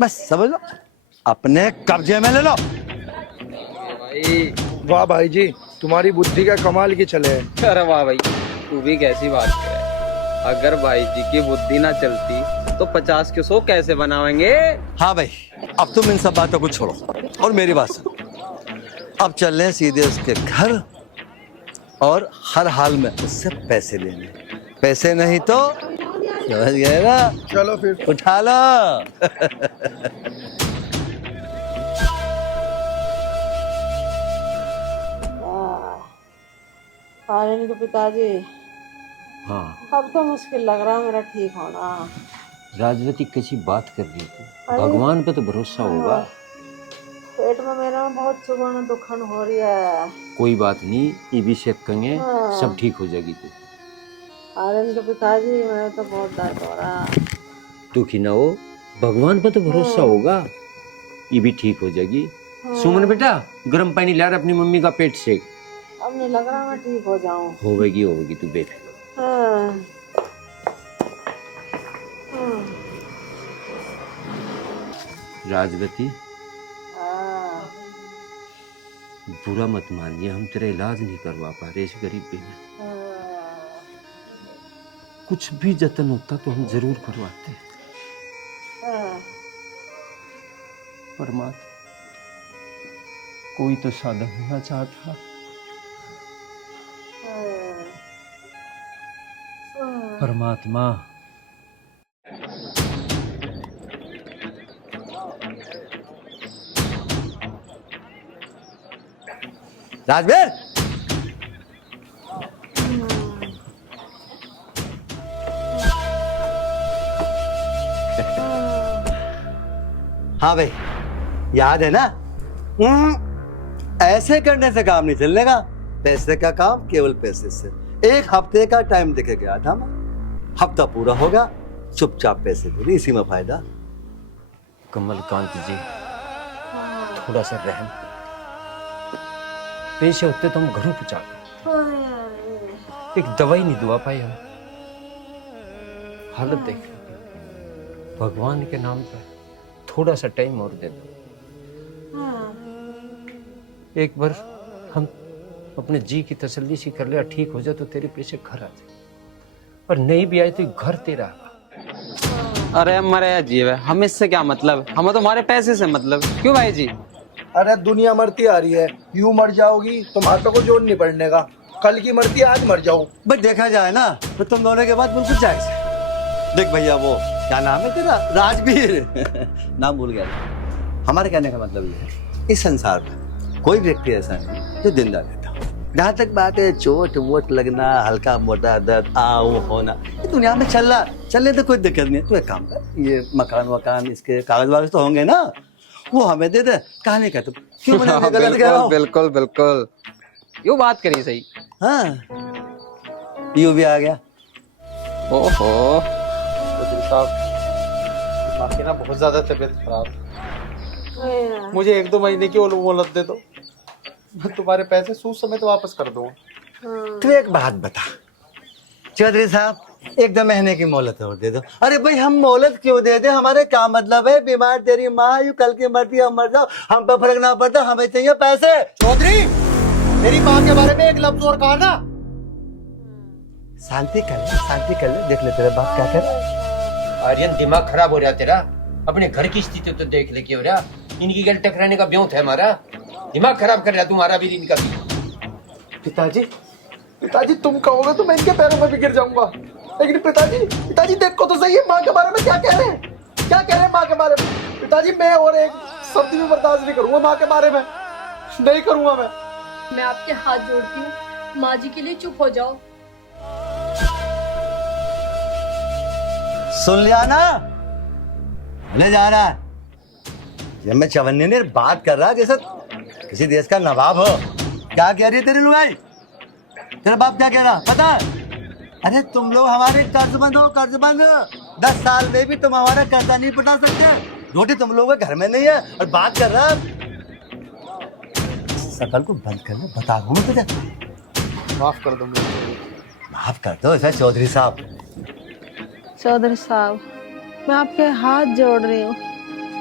बस समझ लो, अपने कब्जे में ले लो। भाई वाह भाई जी, तुम्हारी बुद्धि का कमाल की चले है। अरे वाह भाई, तू भी कैसी बात करे। अगर भाई जी की बुद्धि ना चलती तो 50 के 100 कैसे बनावेंगे? हाँ भाई, अब तुम इन सब बातों को छोड़ो और मेरी बात सुनो। अब चल रहे सीधे उसके घर और हर हाल में उससे पैसे लेने। पैसे नहीं तो समझ गए ना? चलो फिर उठा लो। और इनके पिताजी, हाँ अब तो मुश्किल लग रहा है मेरा ठीक होना। राजवती कैसी बात कर रही थी? भगवान पे तो भरोसा होगा। पेट में मेरे में बहुत चुभन दुखन हो रही है। कोई बात नहीं, ये भी चेक करेंगे, सब ठीक हो जाएगी। तू और इनके पिताजी, मेरे तो बहुत दर्द हो रहा है। दुखी ना हो, भगवान पे तो भरोसा होगा, ये भी ठीक हो जाएगी। सुमन बेटा, गर्म पानी ला अपनी मम्मी का पेट सेक। अब नहीं लग रहा मैं ठीक हो जाऊं। होगी तू बेटा। राजवती, बुरा मत मानिए, हम तेरा इलाज नहीं करवा पा रहे इस गरीब पे में। कुछ भी जतन होता तो हम जरूर करवाते। परमात्मा, कोई तो साधन होना चाहता। परमात्मा, राजवीर, हाँ भाई, याद है ना? ऐसे करने से काम नहीं चलने का। पैसे का काम केवल पैसे से। 1 हफ्ते का टाइम देके गया था मैं, हफ्ता पूरा होगा, चुपचाप पैसे दे, इसी में फायदा। कमलकांत जी, थोड़ा सा रहम, पैसे होते तो हम घरों पहुंचा, एक दवाई नहीं दुआ पाई हम। हालत देख, भगवान के नाम पर थोड़ा सा टाइम और दे दो। एक बार हम अपने जी की तसल्ली सी कर लिया, ठीक हो जाए तो तेरे पैसे घर आ जाए, और नहीं भी आए तो घर तेरा। अरे मरे जीव है, हम इससे क्या मतलब? हमें तुम्हारे पैसे से मतलब। क्यों भाई जी? अरे दुनिया मरती आ रही है, यूं मर जाओगी तो माता को जोड़ नहीं पड़ने का। कल की मरती आज मर जाओ। बस देखा जाए ना तो तुम दोनों के बाद बिल्कुल जायज है। देख भैया, वो क्या नाम है तेरा? राजवीर नाम भूल गया। हमारे कहने का मतलब ये है, इस संसार में कोई व्यक्ति ऐसा नहीं जो जिंदा रहता। जहाँ तक बात है चोट वोट लगना, हल्का मोटा दर्द आओ होना, ये दुनिया में चल रहा, चलने तो कोई दिक्कत नहीं है। तू एक काम कर, ये मकान वकान इसके कागज वागज तो होंगे ना, वो हमें दे दे। कहानी का तुम क्यों गलत कह रहा हूं? बिल्कुल बिल्कुल, यूं बात करी सही। हाँ, यू भी आ गया। ओहो, आपकी ना बहुत ज्यादा तबीयत खराब, मुझे 1-2 महीने की मोहलत दे दो, मैं तुम्हारे पैसे सूद समेत वापस कर दूंगा। तू एक बात बता चौधरी साहब, एक 2 महीने की मोहलत और दे दो। अरे भाई हम मोहलत क्यों दे दे, हमारे क्या मतलब है, बीमार तेरी माँ यू कल की मरती हम मर जाओ, हम पे फर्क ना पड़ता, हमें चाहिए पैसे। चौधरी तेरी माँ के बारे में एक लफ्ज और कहा ना। शांति कर ले, देख ले तेरा बाप क्या कर। आर्यन दिमाग खराब हो रहा तेरा, अपने घर की स्थिति तो देख ले, क्या हो रहा, इनकी गल टकराने का ब्यों है हमारा, दिमाग खराब कर रहा तुम्हारा भी इनका भी। पिताजी तुम कहोगे तो मैं इनके पैरों में भी गिर जाऊंगा, लेकिन पिताजी देखो तो सही है माँ के बारे में क्या कह रहे हैं, क्या कह रहे हैं माँ के बारे में। पिताजी मैं और एक शब्द भी बर्दाश्त नहीं करूंगा माँ के बारे में, नहीं करूंगा मैं आपके हाथ जोड़ती हूँ, माँ जी के लिए चुप हो जाओ। सुन लिया ना, ले जा रहा है। जब मैं चवन्नी ने बात कर रहा जैसे किसी देश का नवाब हो। क्या कह रही है तेरी लुगाई, तेरा बाप क्या कह रहा पता है? अरे तुम लोग हमारे कर्जबंद हो, कर्जबंद। 10 साल में भी तुम हमारा कर्जा नहीं पटा सकते, रोटी तुम लोगों के घर में नहीं है और बात कर रहा सकल को बंद कर ले, बता दूं मैं तुझे। माफ कर दो मुझे। माफ कर दो ऐसा चौधरी साहब। चौधरी साहब मैं आपके हाथ जोड़ रही हूँ,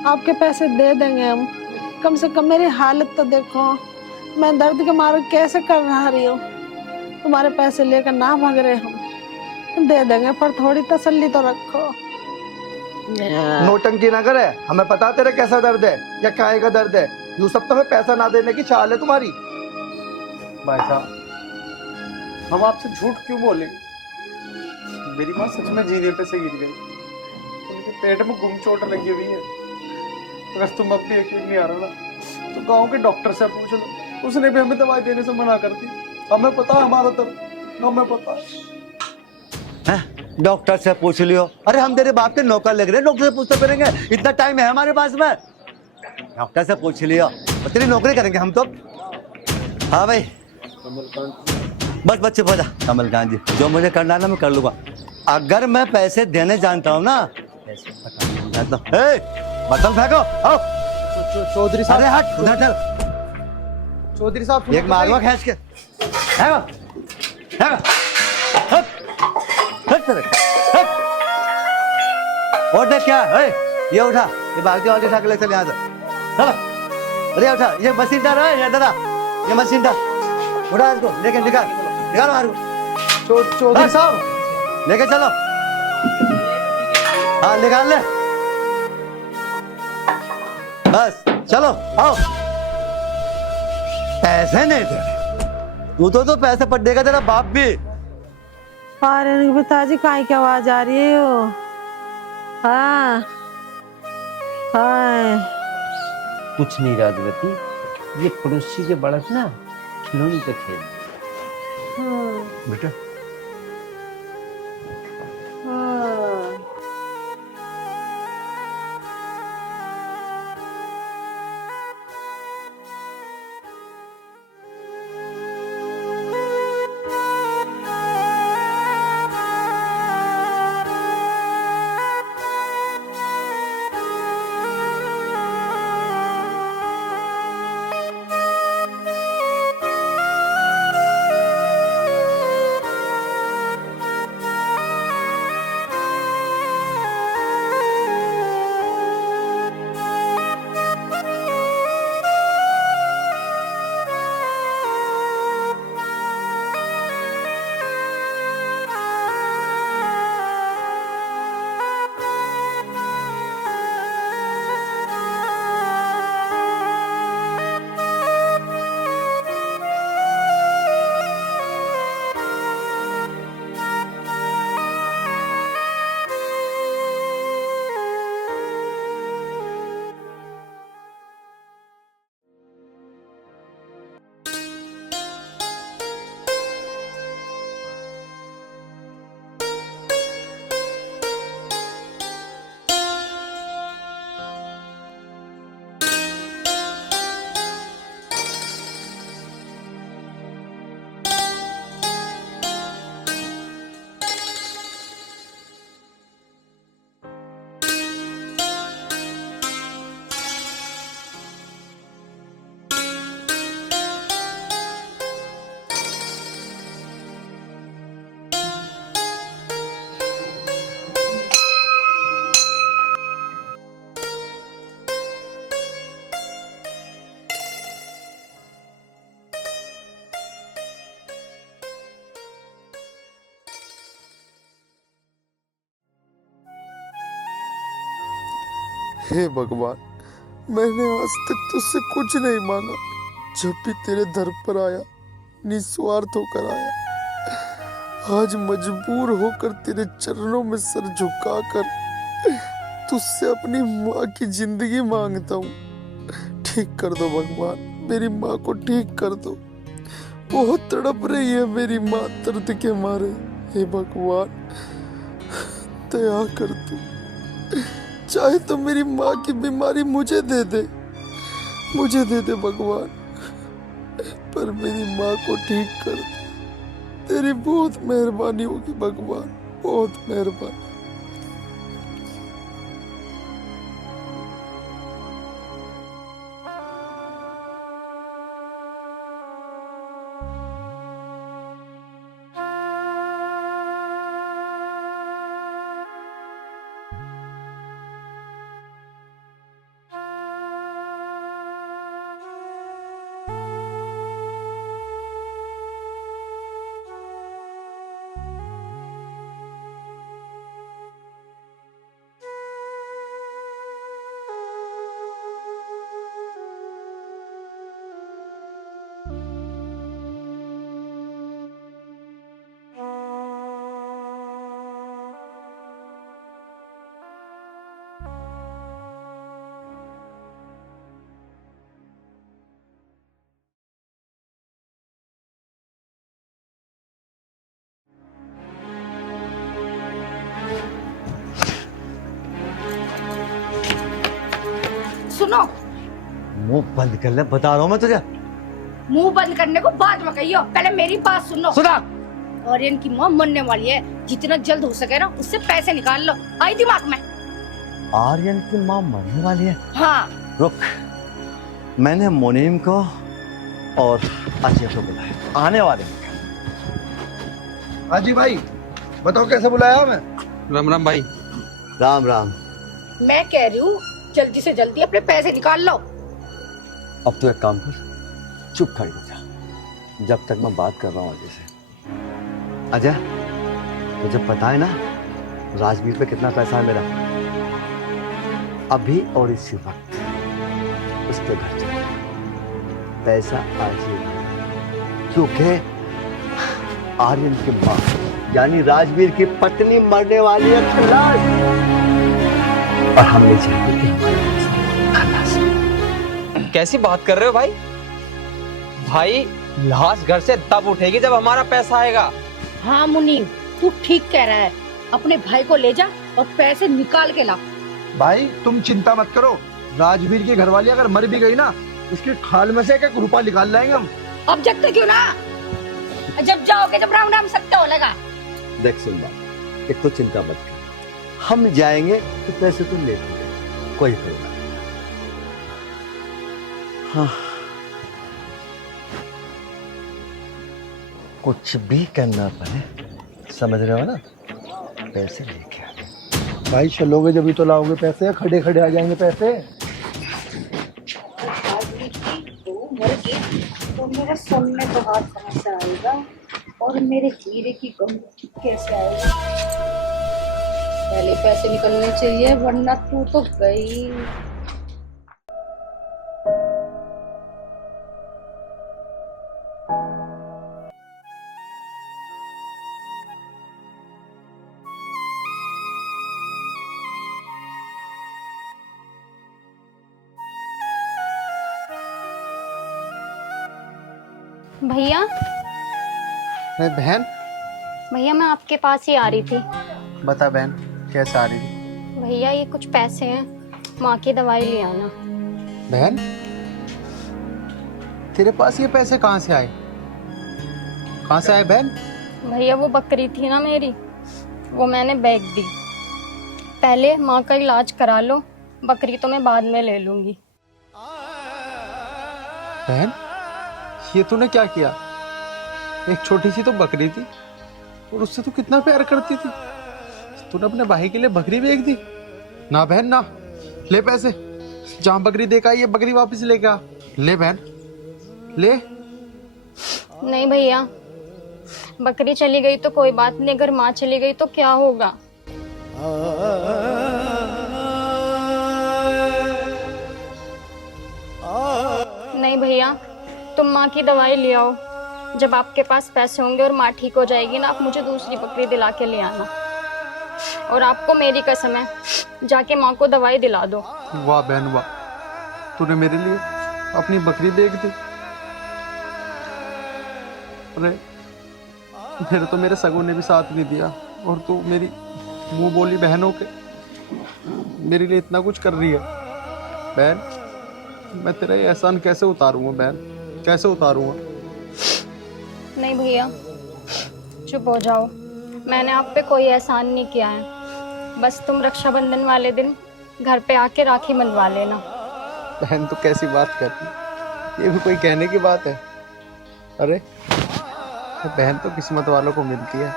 आपके पैसे दे देंगे हम, कम से कम मेरी हालत तो देखो, मैं दर्द के मारे कैसे कर रही हूँ, तुम्हारे पैसे लेकर ना भाग रहे हम, दे देंगे पर थोड़ी तसल्ली तो रखो। नोटंकी ना करे, हमें पता तेरा कैसा दर्द है या काहे का दर्द है, यू सब तो हमें पैसा ना देने की चाल है तुम्हारी। भाई साहब हम आपसे झूठ क्यों बोले, मेरी माँ सच में जीने पे से गिर गई, उनके पेट में गुम चोट लगी हुई है। अगर तुम अब भी यकीन नहीं आ रहा ना तो गांव के डॉक्टर से पूछ लो, उसने भी हमें दवाई देने से मना कर दी। हमें पता है हमारा दर्द, हमें पता है। डॉक्टर से पूछ लियो। अरे हम तेरे बाप के नौकर लग रहे, डॉक्टर से पूछते फिरेंगे, इतना टाइम है हमारे पास में। डॉक्टर से पूछ लियो और तेरी नौकरी करेंगे हम तो। हाँ भाई बस बच्चे पहुंचा। कमलकांत जी जो मुझे करना है ना मैं कर लूंगा, अगर मैं पैसे देने जानता हूँ ना, पैसे पटाने जानता हूँ। बर्तन फेंको, आओ। चौधरी साहब, अरे हट उधर चल। चौधरी साहब एक मारूंगा खींच के। और देख क्या है, ये उठा, ये भागते वाले उठा के ले चल यहाँ से। चलो अरे उठा, ये मशीन डाल है ये दादा, ये मशीन डाल, उठा इसको, लेके निकालो मारू। चौधरी साहब लेके चलो, हाँ निकाल ले, बस चलो आओ। पैसे नहीं दे तू तो पैसे पट देगा तेरा बाप भी। अरे पिताजी काहे की आवाज आ रही है वो? हाँ हाँ कुछ नहीं राजवती, ये पड़ोसी के बड़क ना खिलौनी का खेल। बेटा हे भगवान, मैंने आज तक तुझसे कुछ नहीं मांगा। जब भी तेरे दर पर आया निस्वार्थ होकर आया। आज मजबूर होकर तेरे चरणों में सर झुकाकर तुझसे अपनी माँ की जिंदगी मांगता हूँ। ठीक कर दो भगवान, मेरी माँ को ठीक कर दो। बहुत तड़प रही है मेरी माँ दर्द के मारे। हे भगवान, दया कर तू। चाहे तो मेरी माँ की बीमारी मुझे दे दे भगवान, पर मेरी माँ को ठीक कर दे। तेरी बहुत मेहरबानी होगी भगवान, बहुत मेहरबानी। सुनो, मुंह बंद कर ले, बता रहा हूँ मैं तुझे। मुंह बंद करने को बाद में कहियो, पहले मेरी बात सुनो। सुना। और इनकी माँ मरने वाली है, जितना जल्द हो सके ना उससे पैसे निकाल लो। आई दिमाग में? आर्यन की माँ मरने वाली है? हाँ। रुक, मैंने मुनीम को और अजय को बुलाया, आने वाले। हाँ जी भाई, बताओ कैसे बुलाया मैं? राम राम भाई। राम राम। मैं कह रही हूँ जल्दी से जल्दी अपने पैसे निकाल लो। अब तू एक काम कर, चुप खड़ी हो जा जब तक मैं बात कर रहा हूँ अजय से। अजय, तुझे पता है ना राजवीर पे कितना पैसा है मेरा? अभी और इसी वक्त उसके घर चले, पैसा आज ही, क्योंकि आर्यन की माँ यानी राजवीर की पत्नी मरने वाली है खल्लास, और हम नहीं चाहते कि हमारे खल्लास। कैसी बात कर रहे हो भाई? भाई लाश घर से तब उठेगी जब हमारा पैसा आएगा। हाँ मुनीम, तू ठीक कह रहा है। अपने भाई को ले जा और पैसे निकाल के ला। भाई तुम चिंता मत करो, राजवीर की घरवाली अगर मर भी गई ना, उसकी खाल में से एक रुपया निकाल लाएंगे हम। अब जगते क्यों ना? जब जाओगे जब राम राम सत्य हो लगा। देख सुन बात, एक तो चिंता मत कर, हम जाएंगे तो पैसे तो ले लेंगे, कोई प्रॉब्लम नहीं। हाँ, कुछ भी करना पड़े, समझ रहे हो ना, पैसे लेके आने। भाई चलोगे जब भी तो लाओगे पैसे, या खड़े खड़े आ जाएंगे पैसे? तो मेरे सोने में तो हाथ कहाँ से आएगा और मेरे हीरे की गम कैसे आएगी? पहले पैसे निकलने चाहिए, वरना तू तो गई। भैया, अरे बहन, भैया मैं आपके पास ही आ रही थी। बता बहन, कैसे आ रही थी? भैया ये कुछ पैसे हैं, माँ की दवाई ले आना। बहन, तेरे पास ये पैसे कहाँ से आए? कहाँ से आए बहन? भैया वो बकरी थी ना मेरी, वो मैंने बेच दी। पहले माँ का इलाज करा लो, बकरी तो मैं बाद में ले लूंगी। बहन, ये तूने क्या किया? एक छोटी सी तो बकरी थी और उससे तू कितना प्यार करती थी, तूने अपने भाई के लिए बकरी बेच दी? ना बहन ना, ले पैसे, जहां बकरी देखा ये बकरी वापस लेके आ। ले बहन, ले। नहीं भैया, बकरी चली गई तो कोई बात नहीं, अगर माँ चली गई तो क्या होगा? माँ की दवाई ले आओ। जब आपके पास पैसे होंगे और माँ ठीक हो जाएगी ना, आप मुझे दूसरी बकरी दिला के ले आना। और आपको मेरी कसम है, जाके माँ को दवाई दिला दो। वाह बहन वाह, तूने मेरे लिए अपनी बकरी बेच दी। अरे फिर तो मेरे सगों ने भी साथ नहीं दिया, और तू मेरी मुंह बोली बहनों के मेरे लिए इतना कुछ कर रही है। बहन मैं तेरा ये एहसान कैसे उतारूंगा बहन, कैसे उतारूंगा? नहीं भैया, चुप हो जाओ। मैंने आप पे कोई एहसान नहीं किया है। बस तुम रक्षाबंधन वाले दिन घर पे आके राखी बंधवा लेना। बहन तो कैसी बात कर रही, ये भी कोई कहने की बात है? अरे तो बहन तो किस्मत वालों को मिलती है।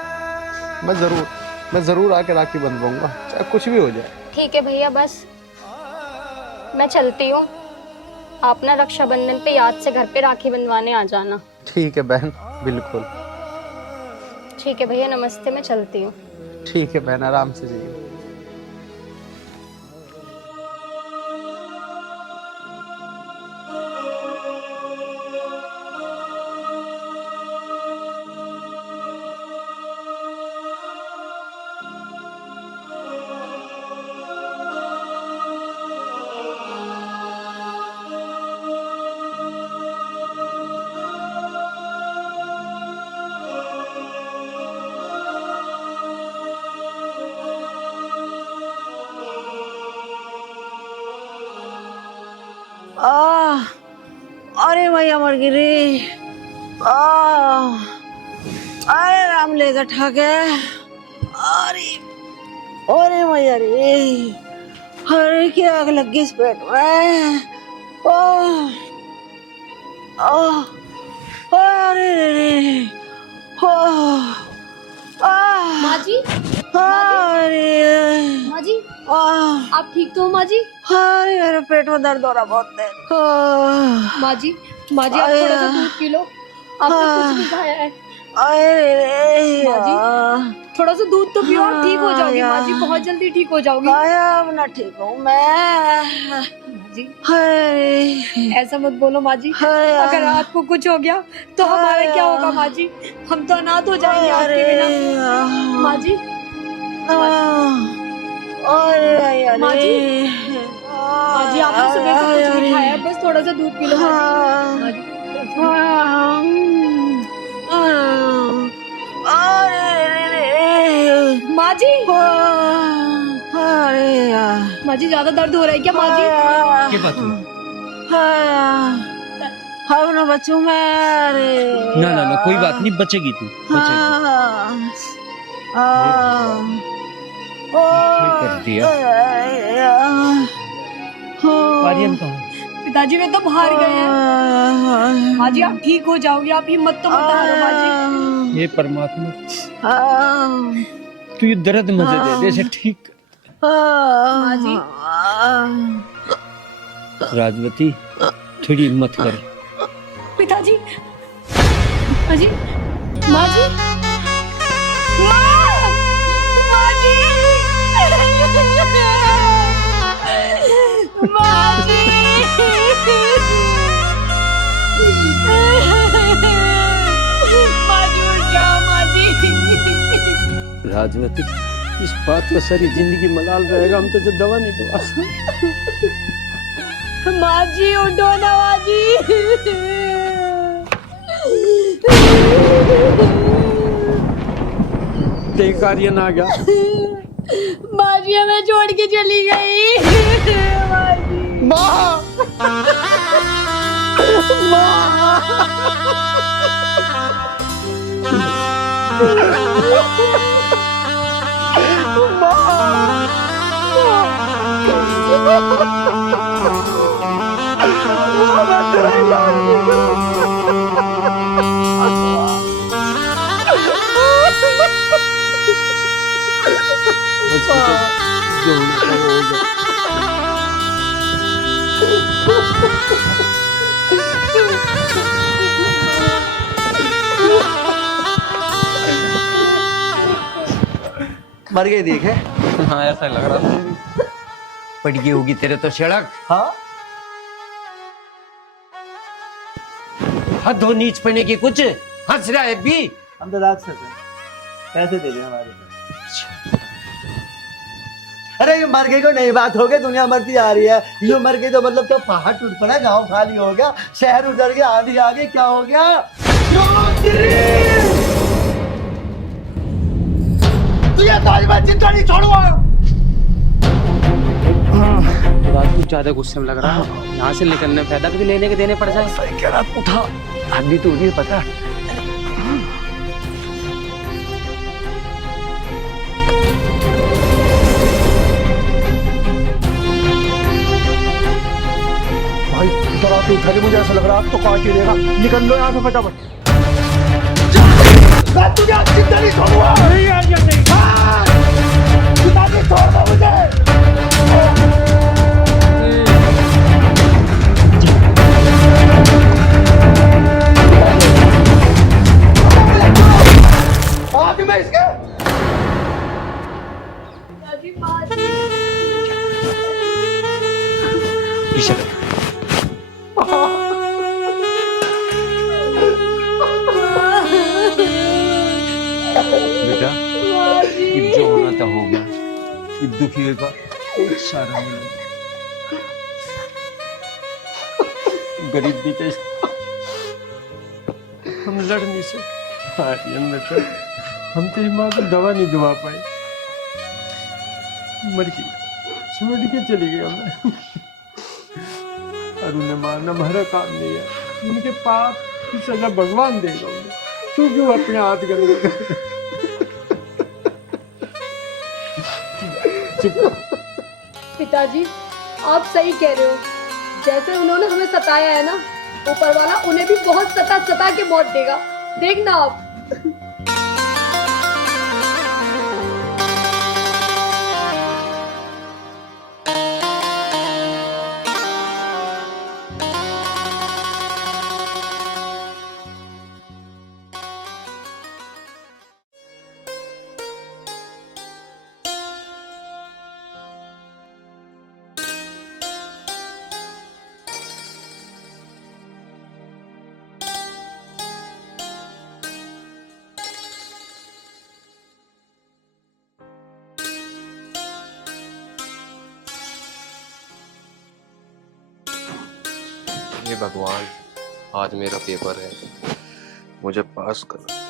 मैं जरूर आके राखी बंधवाऊंगा, चाहे कुछ भी हो जाए। ठीक है भैया, बस मैं चलती हूँ। आप ना रक्षाबंधन पे याद से घर पे राखी बंधवाने आ जाना। ठीक है बहन, बिल्कुल। ठीक है भैया, नमस्ते, मैं चलती हूँ। ठीक है बहन, आराम से जाइए। अरे मैया मर गिरी। अरे राम ले जा ठाके। अरे मैया रे, अरे क्या आग लग गई इस पेट में। अरे रे, माँ जी, अरे माँ जी, आप ठीक तो हो माँ जी? अरे मेरे पेट में दर्द हो रहा बहुत तेज। माँ जी, आप थोड़ा सा दूध पी लो, आपने कुछ नहीं खाया है। अरे माँ जी, थोड़ा सा दूध तो पियो, आप ठीक हो जाओगी माँ जी, बहुत जल्दी ठीक हो जाओगी। अब ना ठीक हूँ मैं। माँ जी, ऐसा मत बोलो माँ जी, अगर आपको कुछ हो गया तो हमारा क्या होगा माँ जी? हम तो अनाथ हो जाएंगे आपके बिना। माँ जी, माँ जी, आपने सुबह से कुछ नहीं खाया, बस थोड़ा सा दूध पी लो माँ जी। माँ जी, माँ जी ज्यादा दर्द हो रहा है क्या माँ जी? क्या बात हुई? अब ना बचूं मैं। ना कोई बात नहीं, बचेगी तू, बचेगी। कर दिया। आर्यन कहाँ? पिताजी वे तो बाहर गए हैं। माँ जी आप ठीक हो जाओगे, आप हिम्मत तो मत हारो माँ जी। हे परमात्मा, तू ये दर्द मुझे दे दे, इसे ठीक। माँ जी, राजवती थोड़ी हिम्मत कर। पिताजी, माँ जी, माँ जी, माँ जी, माँ जी, राजवती, इस बात का सारी जिंदगी मलाल रहेगा, हम तुझे दवा नहीं दवा। माँ जी उठो ना माँ जी। देख आर्यन आ गया। माँ जी हमें छोड़ के चली गई। माँ जी, जो होना था वो हो गया। मर गई देखे। हाँ ऐसा लग रहा था। पड़ गई होगी तेरे तो सड़क। हाँ हद हो नीच पने की, कुछ हंस रहा है भी। हम तो राक्षस हैं, पैसे दे दे हमारे को। अरे ये मर गई को नई बात हो गई, दुनिया मरती जा रही है। ये मर गई तो मतलब तो पहाड़ टूट पड़ा, गांव खाली हो गया, शहर उजड़ गया, आंधी आ गई, क्या हो गया? तुझे तो आज मैं जिंदा नहीं छोड़ूंगा। बात कुछ ज्यादा गुस्से में लग रहा है, यहाँ से निकलने फायदा भी लेने के देने पड़ जाए। सही कह रहा, उठा हड्डी तो उड़ी पता। भाई जरा तो उठा के, मुझे ऐसा लग रहा है आप तो काट ही देगा। निकल लो यहाँ से फटाफट। मैं तुझे आज जिंदा नहीं छोड़ूंगा। जिंदा नहीं छोड़ना मुझे। आगे मैं इसके बेटा, अब जो होना था हो गया, अब दुखी का कोई सारा नहीं। गरीब भी थे, हम लड़ नहीं सकते। बेटा, हम तेरी माँ को दवा नहीं दवा पाए, मर गई, छोड़ के चली गई हमें। और उन्हें मारना हमारा काम नहीं है, उनके पाप की सजा भगवान देगा उन्हें। तू क्यों अपने हाथ करेगा? पिताजी, आप सही कह रहे हो। जैसे उन्होंने हमें सताया है ना, ऊपर वाला उन्हें भी बहुत सता के मौत देगा, देखना आप। हे भगवान, आज मेरा पेपर है, मुझे पास करो।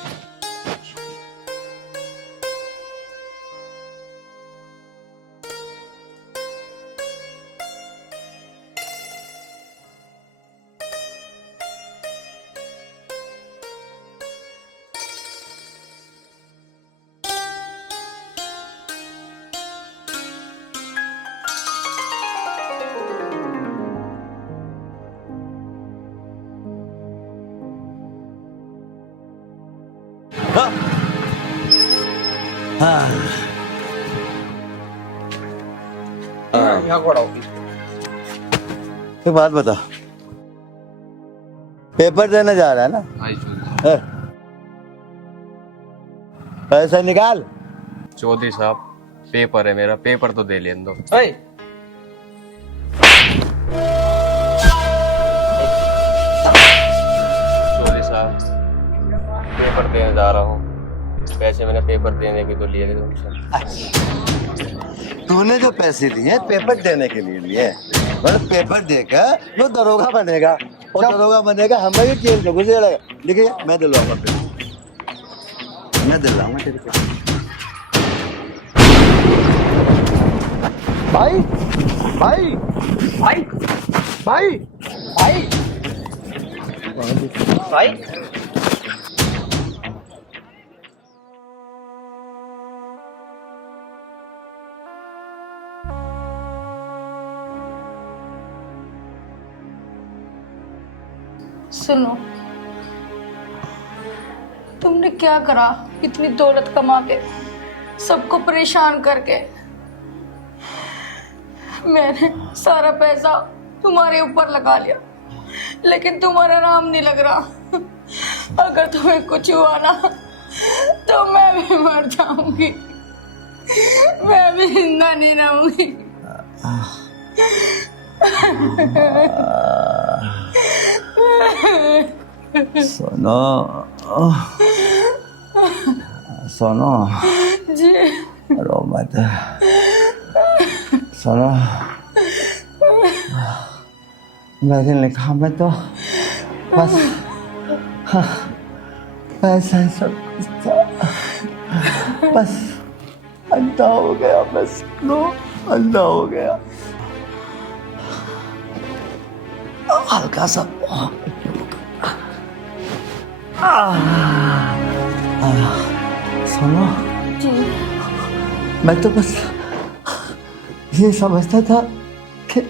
एक बात बता, पेपर देने जा रहा है ना? पैसा निकाल। चौधरी साहब, पेपर है मेरा, पेपर तो दे लेने दो। चौधरी साहब, पेपर देने जा रहा हूँ, पैसे मैंने पेपर देने के तो लिए थे तुमसे। तूने जो पैसे दिए पेपर देने के लिए लिए, मतलब पेपर देकर वो दरोगा बनेगा, और दरोगा बनेगा, हमें भी जेल में घुसेगा। देखिए, मैं दिलवाऊंगा पेपर, मैं दिलवाऊंगा तेरे को। भाई भाई भाई भाई भाई भाई सुनो, तुमने क्या करा? इतनी दौलत कमा के, सबको परेशान करके। मैंने सारा पैसा तुम्हारे ऊपर लगा लिया, लेकिन तुम्हारा नाम नहीं लग रहा। अगर तुम्हें कुछ हुआ ना, तो मैं भी मर जाऊंगी, मैं भी जिंदा नहीं रहूंगी। सोनो सोनो जी रो मत सोनो मैंने लिखा मैं तो बस पैसा ही सब कुछ था बस अंधा हो गया बस नो अंधा हो गया हल्का सा सुनो जी मैं तो बस ये समझता था कि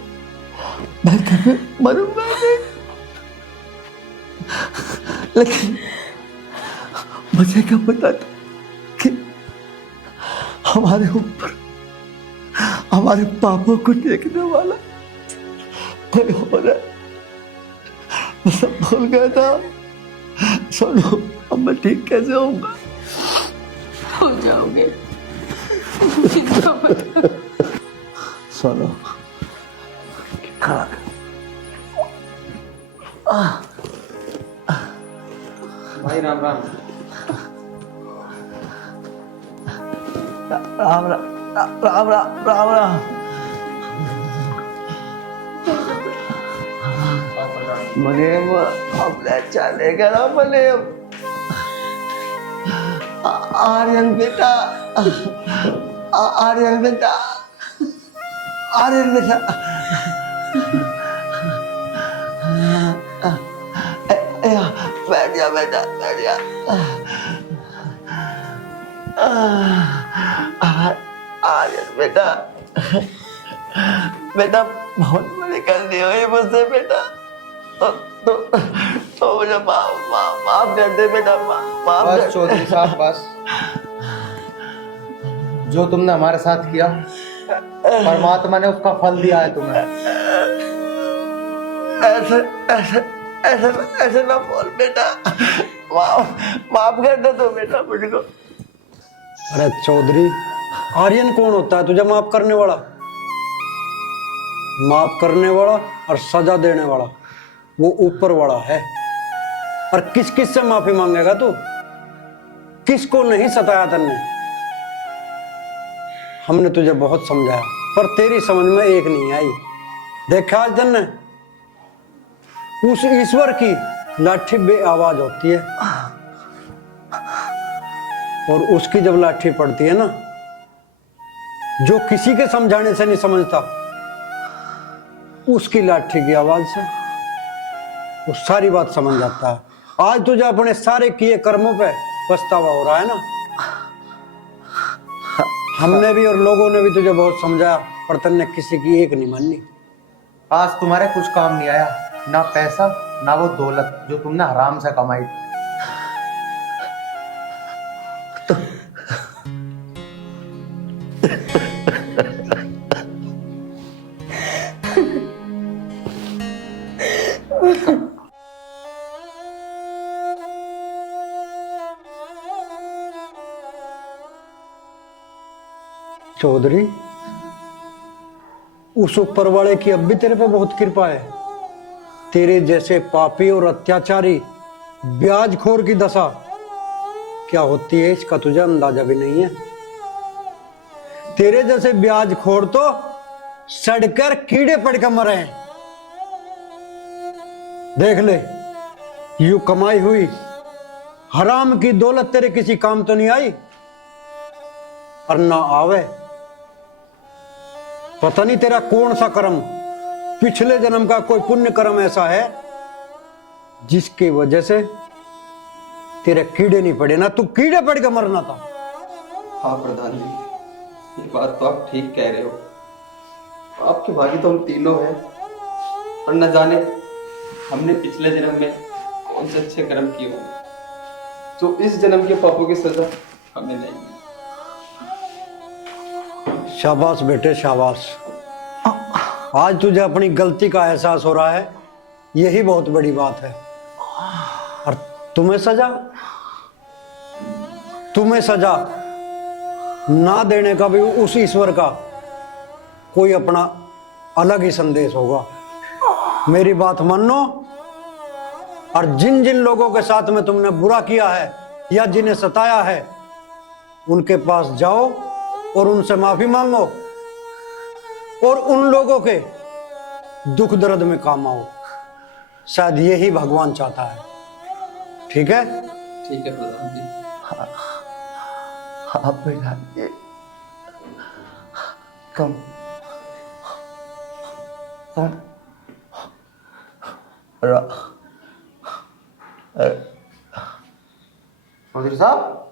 मैं कभी मरूंगा नहीं लेकिन मुझे क्या पता था कि हमारे ऊपर हमारे पापों को देखने वाला कोई हो रहा है मैं सब भूल गया था सुनो अब मैं ठीक कैसे होऊंगा हो जाओगे चिंता मत सुनो भाई राम राम। राम राम राम राम राम राम मनीम अपने चलेगा ना मनीम आर्यन बेटा आर्यन बेटा आर्यन बेटा बैठ जा बेटा बैठ जा आर्यन बेटा बेटा बहुत बड़ी गलती हुई मुझसे बेटा तो मुझे माफ कर दे बेटा माफ कर बस चौधरी साहब बस जो तुमने हमारे साथ किया परमात्मा ने उसका फल दिया है तुम्हें। ऐसे ऐसे ऐसे ऐसे ना बोल बेटा माफ कर दे तो बेटा मुझको। अरे चौधरी आर्यन कौन होता है तुझे माफ करने वाला? माफ करने वाला और सजा देने वाला वो ऊपर वाला है। और किस किस से माफी मांगेगा तू? किसको नहीं सताया तन्ने? हमने तुझे बहुत समझाया पर तेरी समझ में एक नहीं आई। देखा आज तन्ने उस ईश्वर की लाठी बेआवाज होती है और उसकी जब लाठी पड़ती है ना जो किसी के समझाने से नहीं समझता उसकी लाठी की आवाज से वो सारी बात समझ जाता है। आज तुझे अपने सारे किए कर्मों पे पछतावा हो रहा है ना। हमने भी और लोगों ने भी तुझे बहुत समझाया पर तन्ने किसी की एक नहीं मानी। आज तुम्हारे कुछ काम नहीं आया, ना पैसा ना वो दौलत जो तुमने हराम से कमाई। चौधरी उस ऊपर वाले की अब भी तेरे पे बहुत कृपा है। तेरे जैसे पापी और अत्याचारी ब्याजखोर की दशा क्या होती है इसका तुझे अंदाजा भी नहीं है। तेरे जैसे ब्याजखोर तो सड़कर कीड़े पड़कर मरे हैं। देख ले यू कमाई हुई हराम की दौलत तेरे किसी काम तो नहीं आई और ना आवे। पता नहीं तेरा कौन सा कर्म पिछले जन्म का कोई पुण्य कर्म ऐसा है जिसकी वजह से तेरे कीड़े नहीं पड़े ना तू कीड़े पड़ के मरना था। हाँ प्रधान जी ये बात तो आप ठीक कह रहे हो। आपके भागी तो हम तीनों हैं और न जाने हमने पिछले जन्म में कौन से अच्छे कर्म किए होंगे तो इस जन्म के पापों की सजा हमें नहीं मिली। शाबाश बेटे शाबाश। आज तुझे अपनी गलती का एहसास हो रहा है यही बहुत बड़ी बात है। और तुम्हें सजा ना देने का भी उस ईश्वर का कोई अपना अलग ही संदेश होगा। मेरी बात मानो और जिन जिन लोगों के साथ में तुमने बुरा किया है या जिन्हें सताया है उनके पास जाओ और उनसे माफी मांगो और उन लोगों के दुख दर्द में काम आओ। शायद यही भगवान चाहता है। ठीक है? ठीक है प्रधान जी। आप प्रधान जी कम चौधरी साहब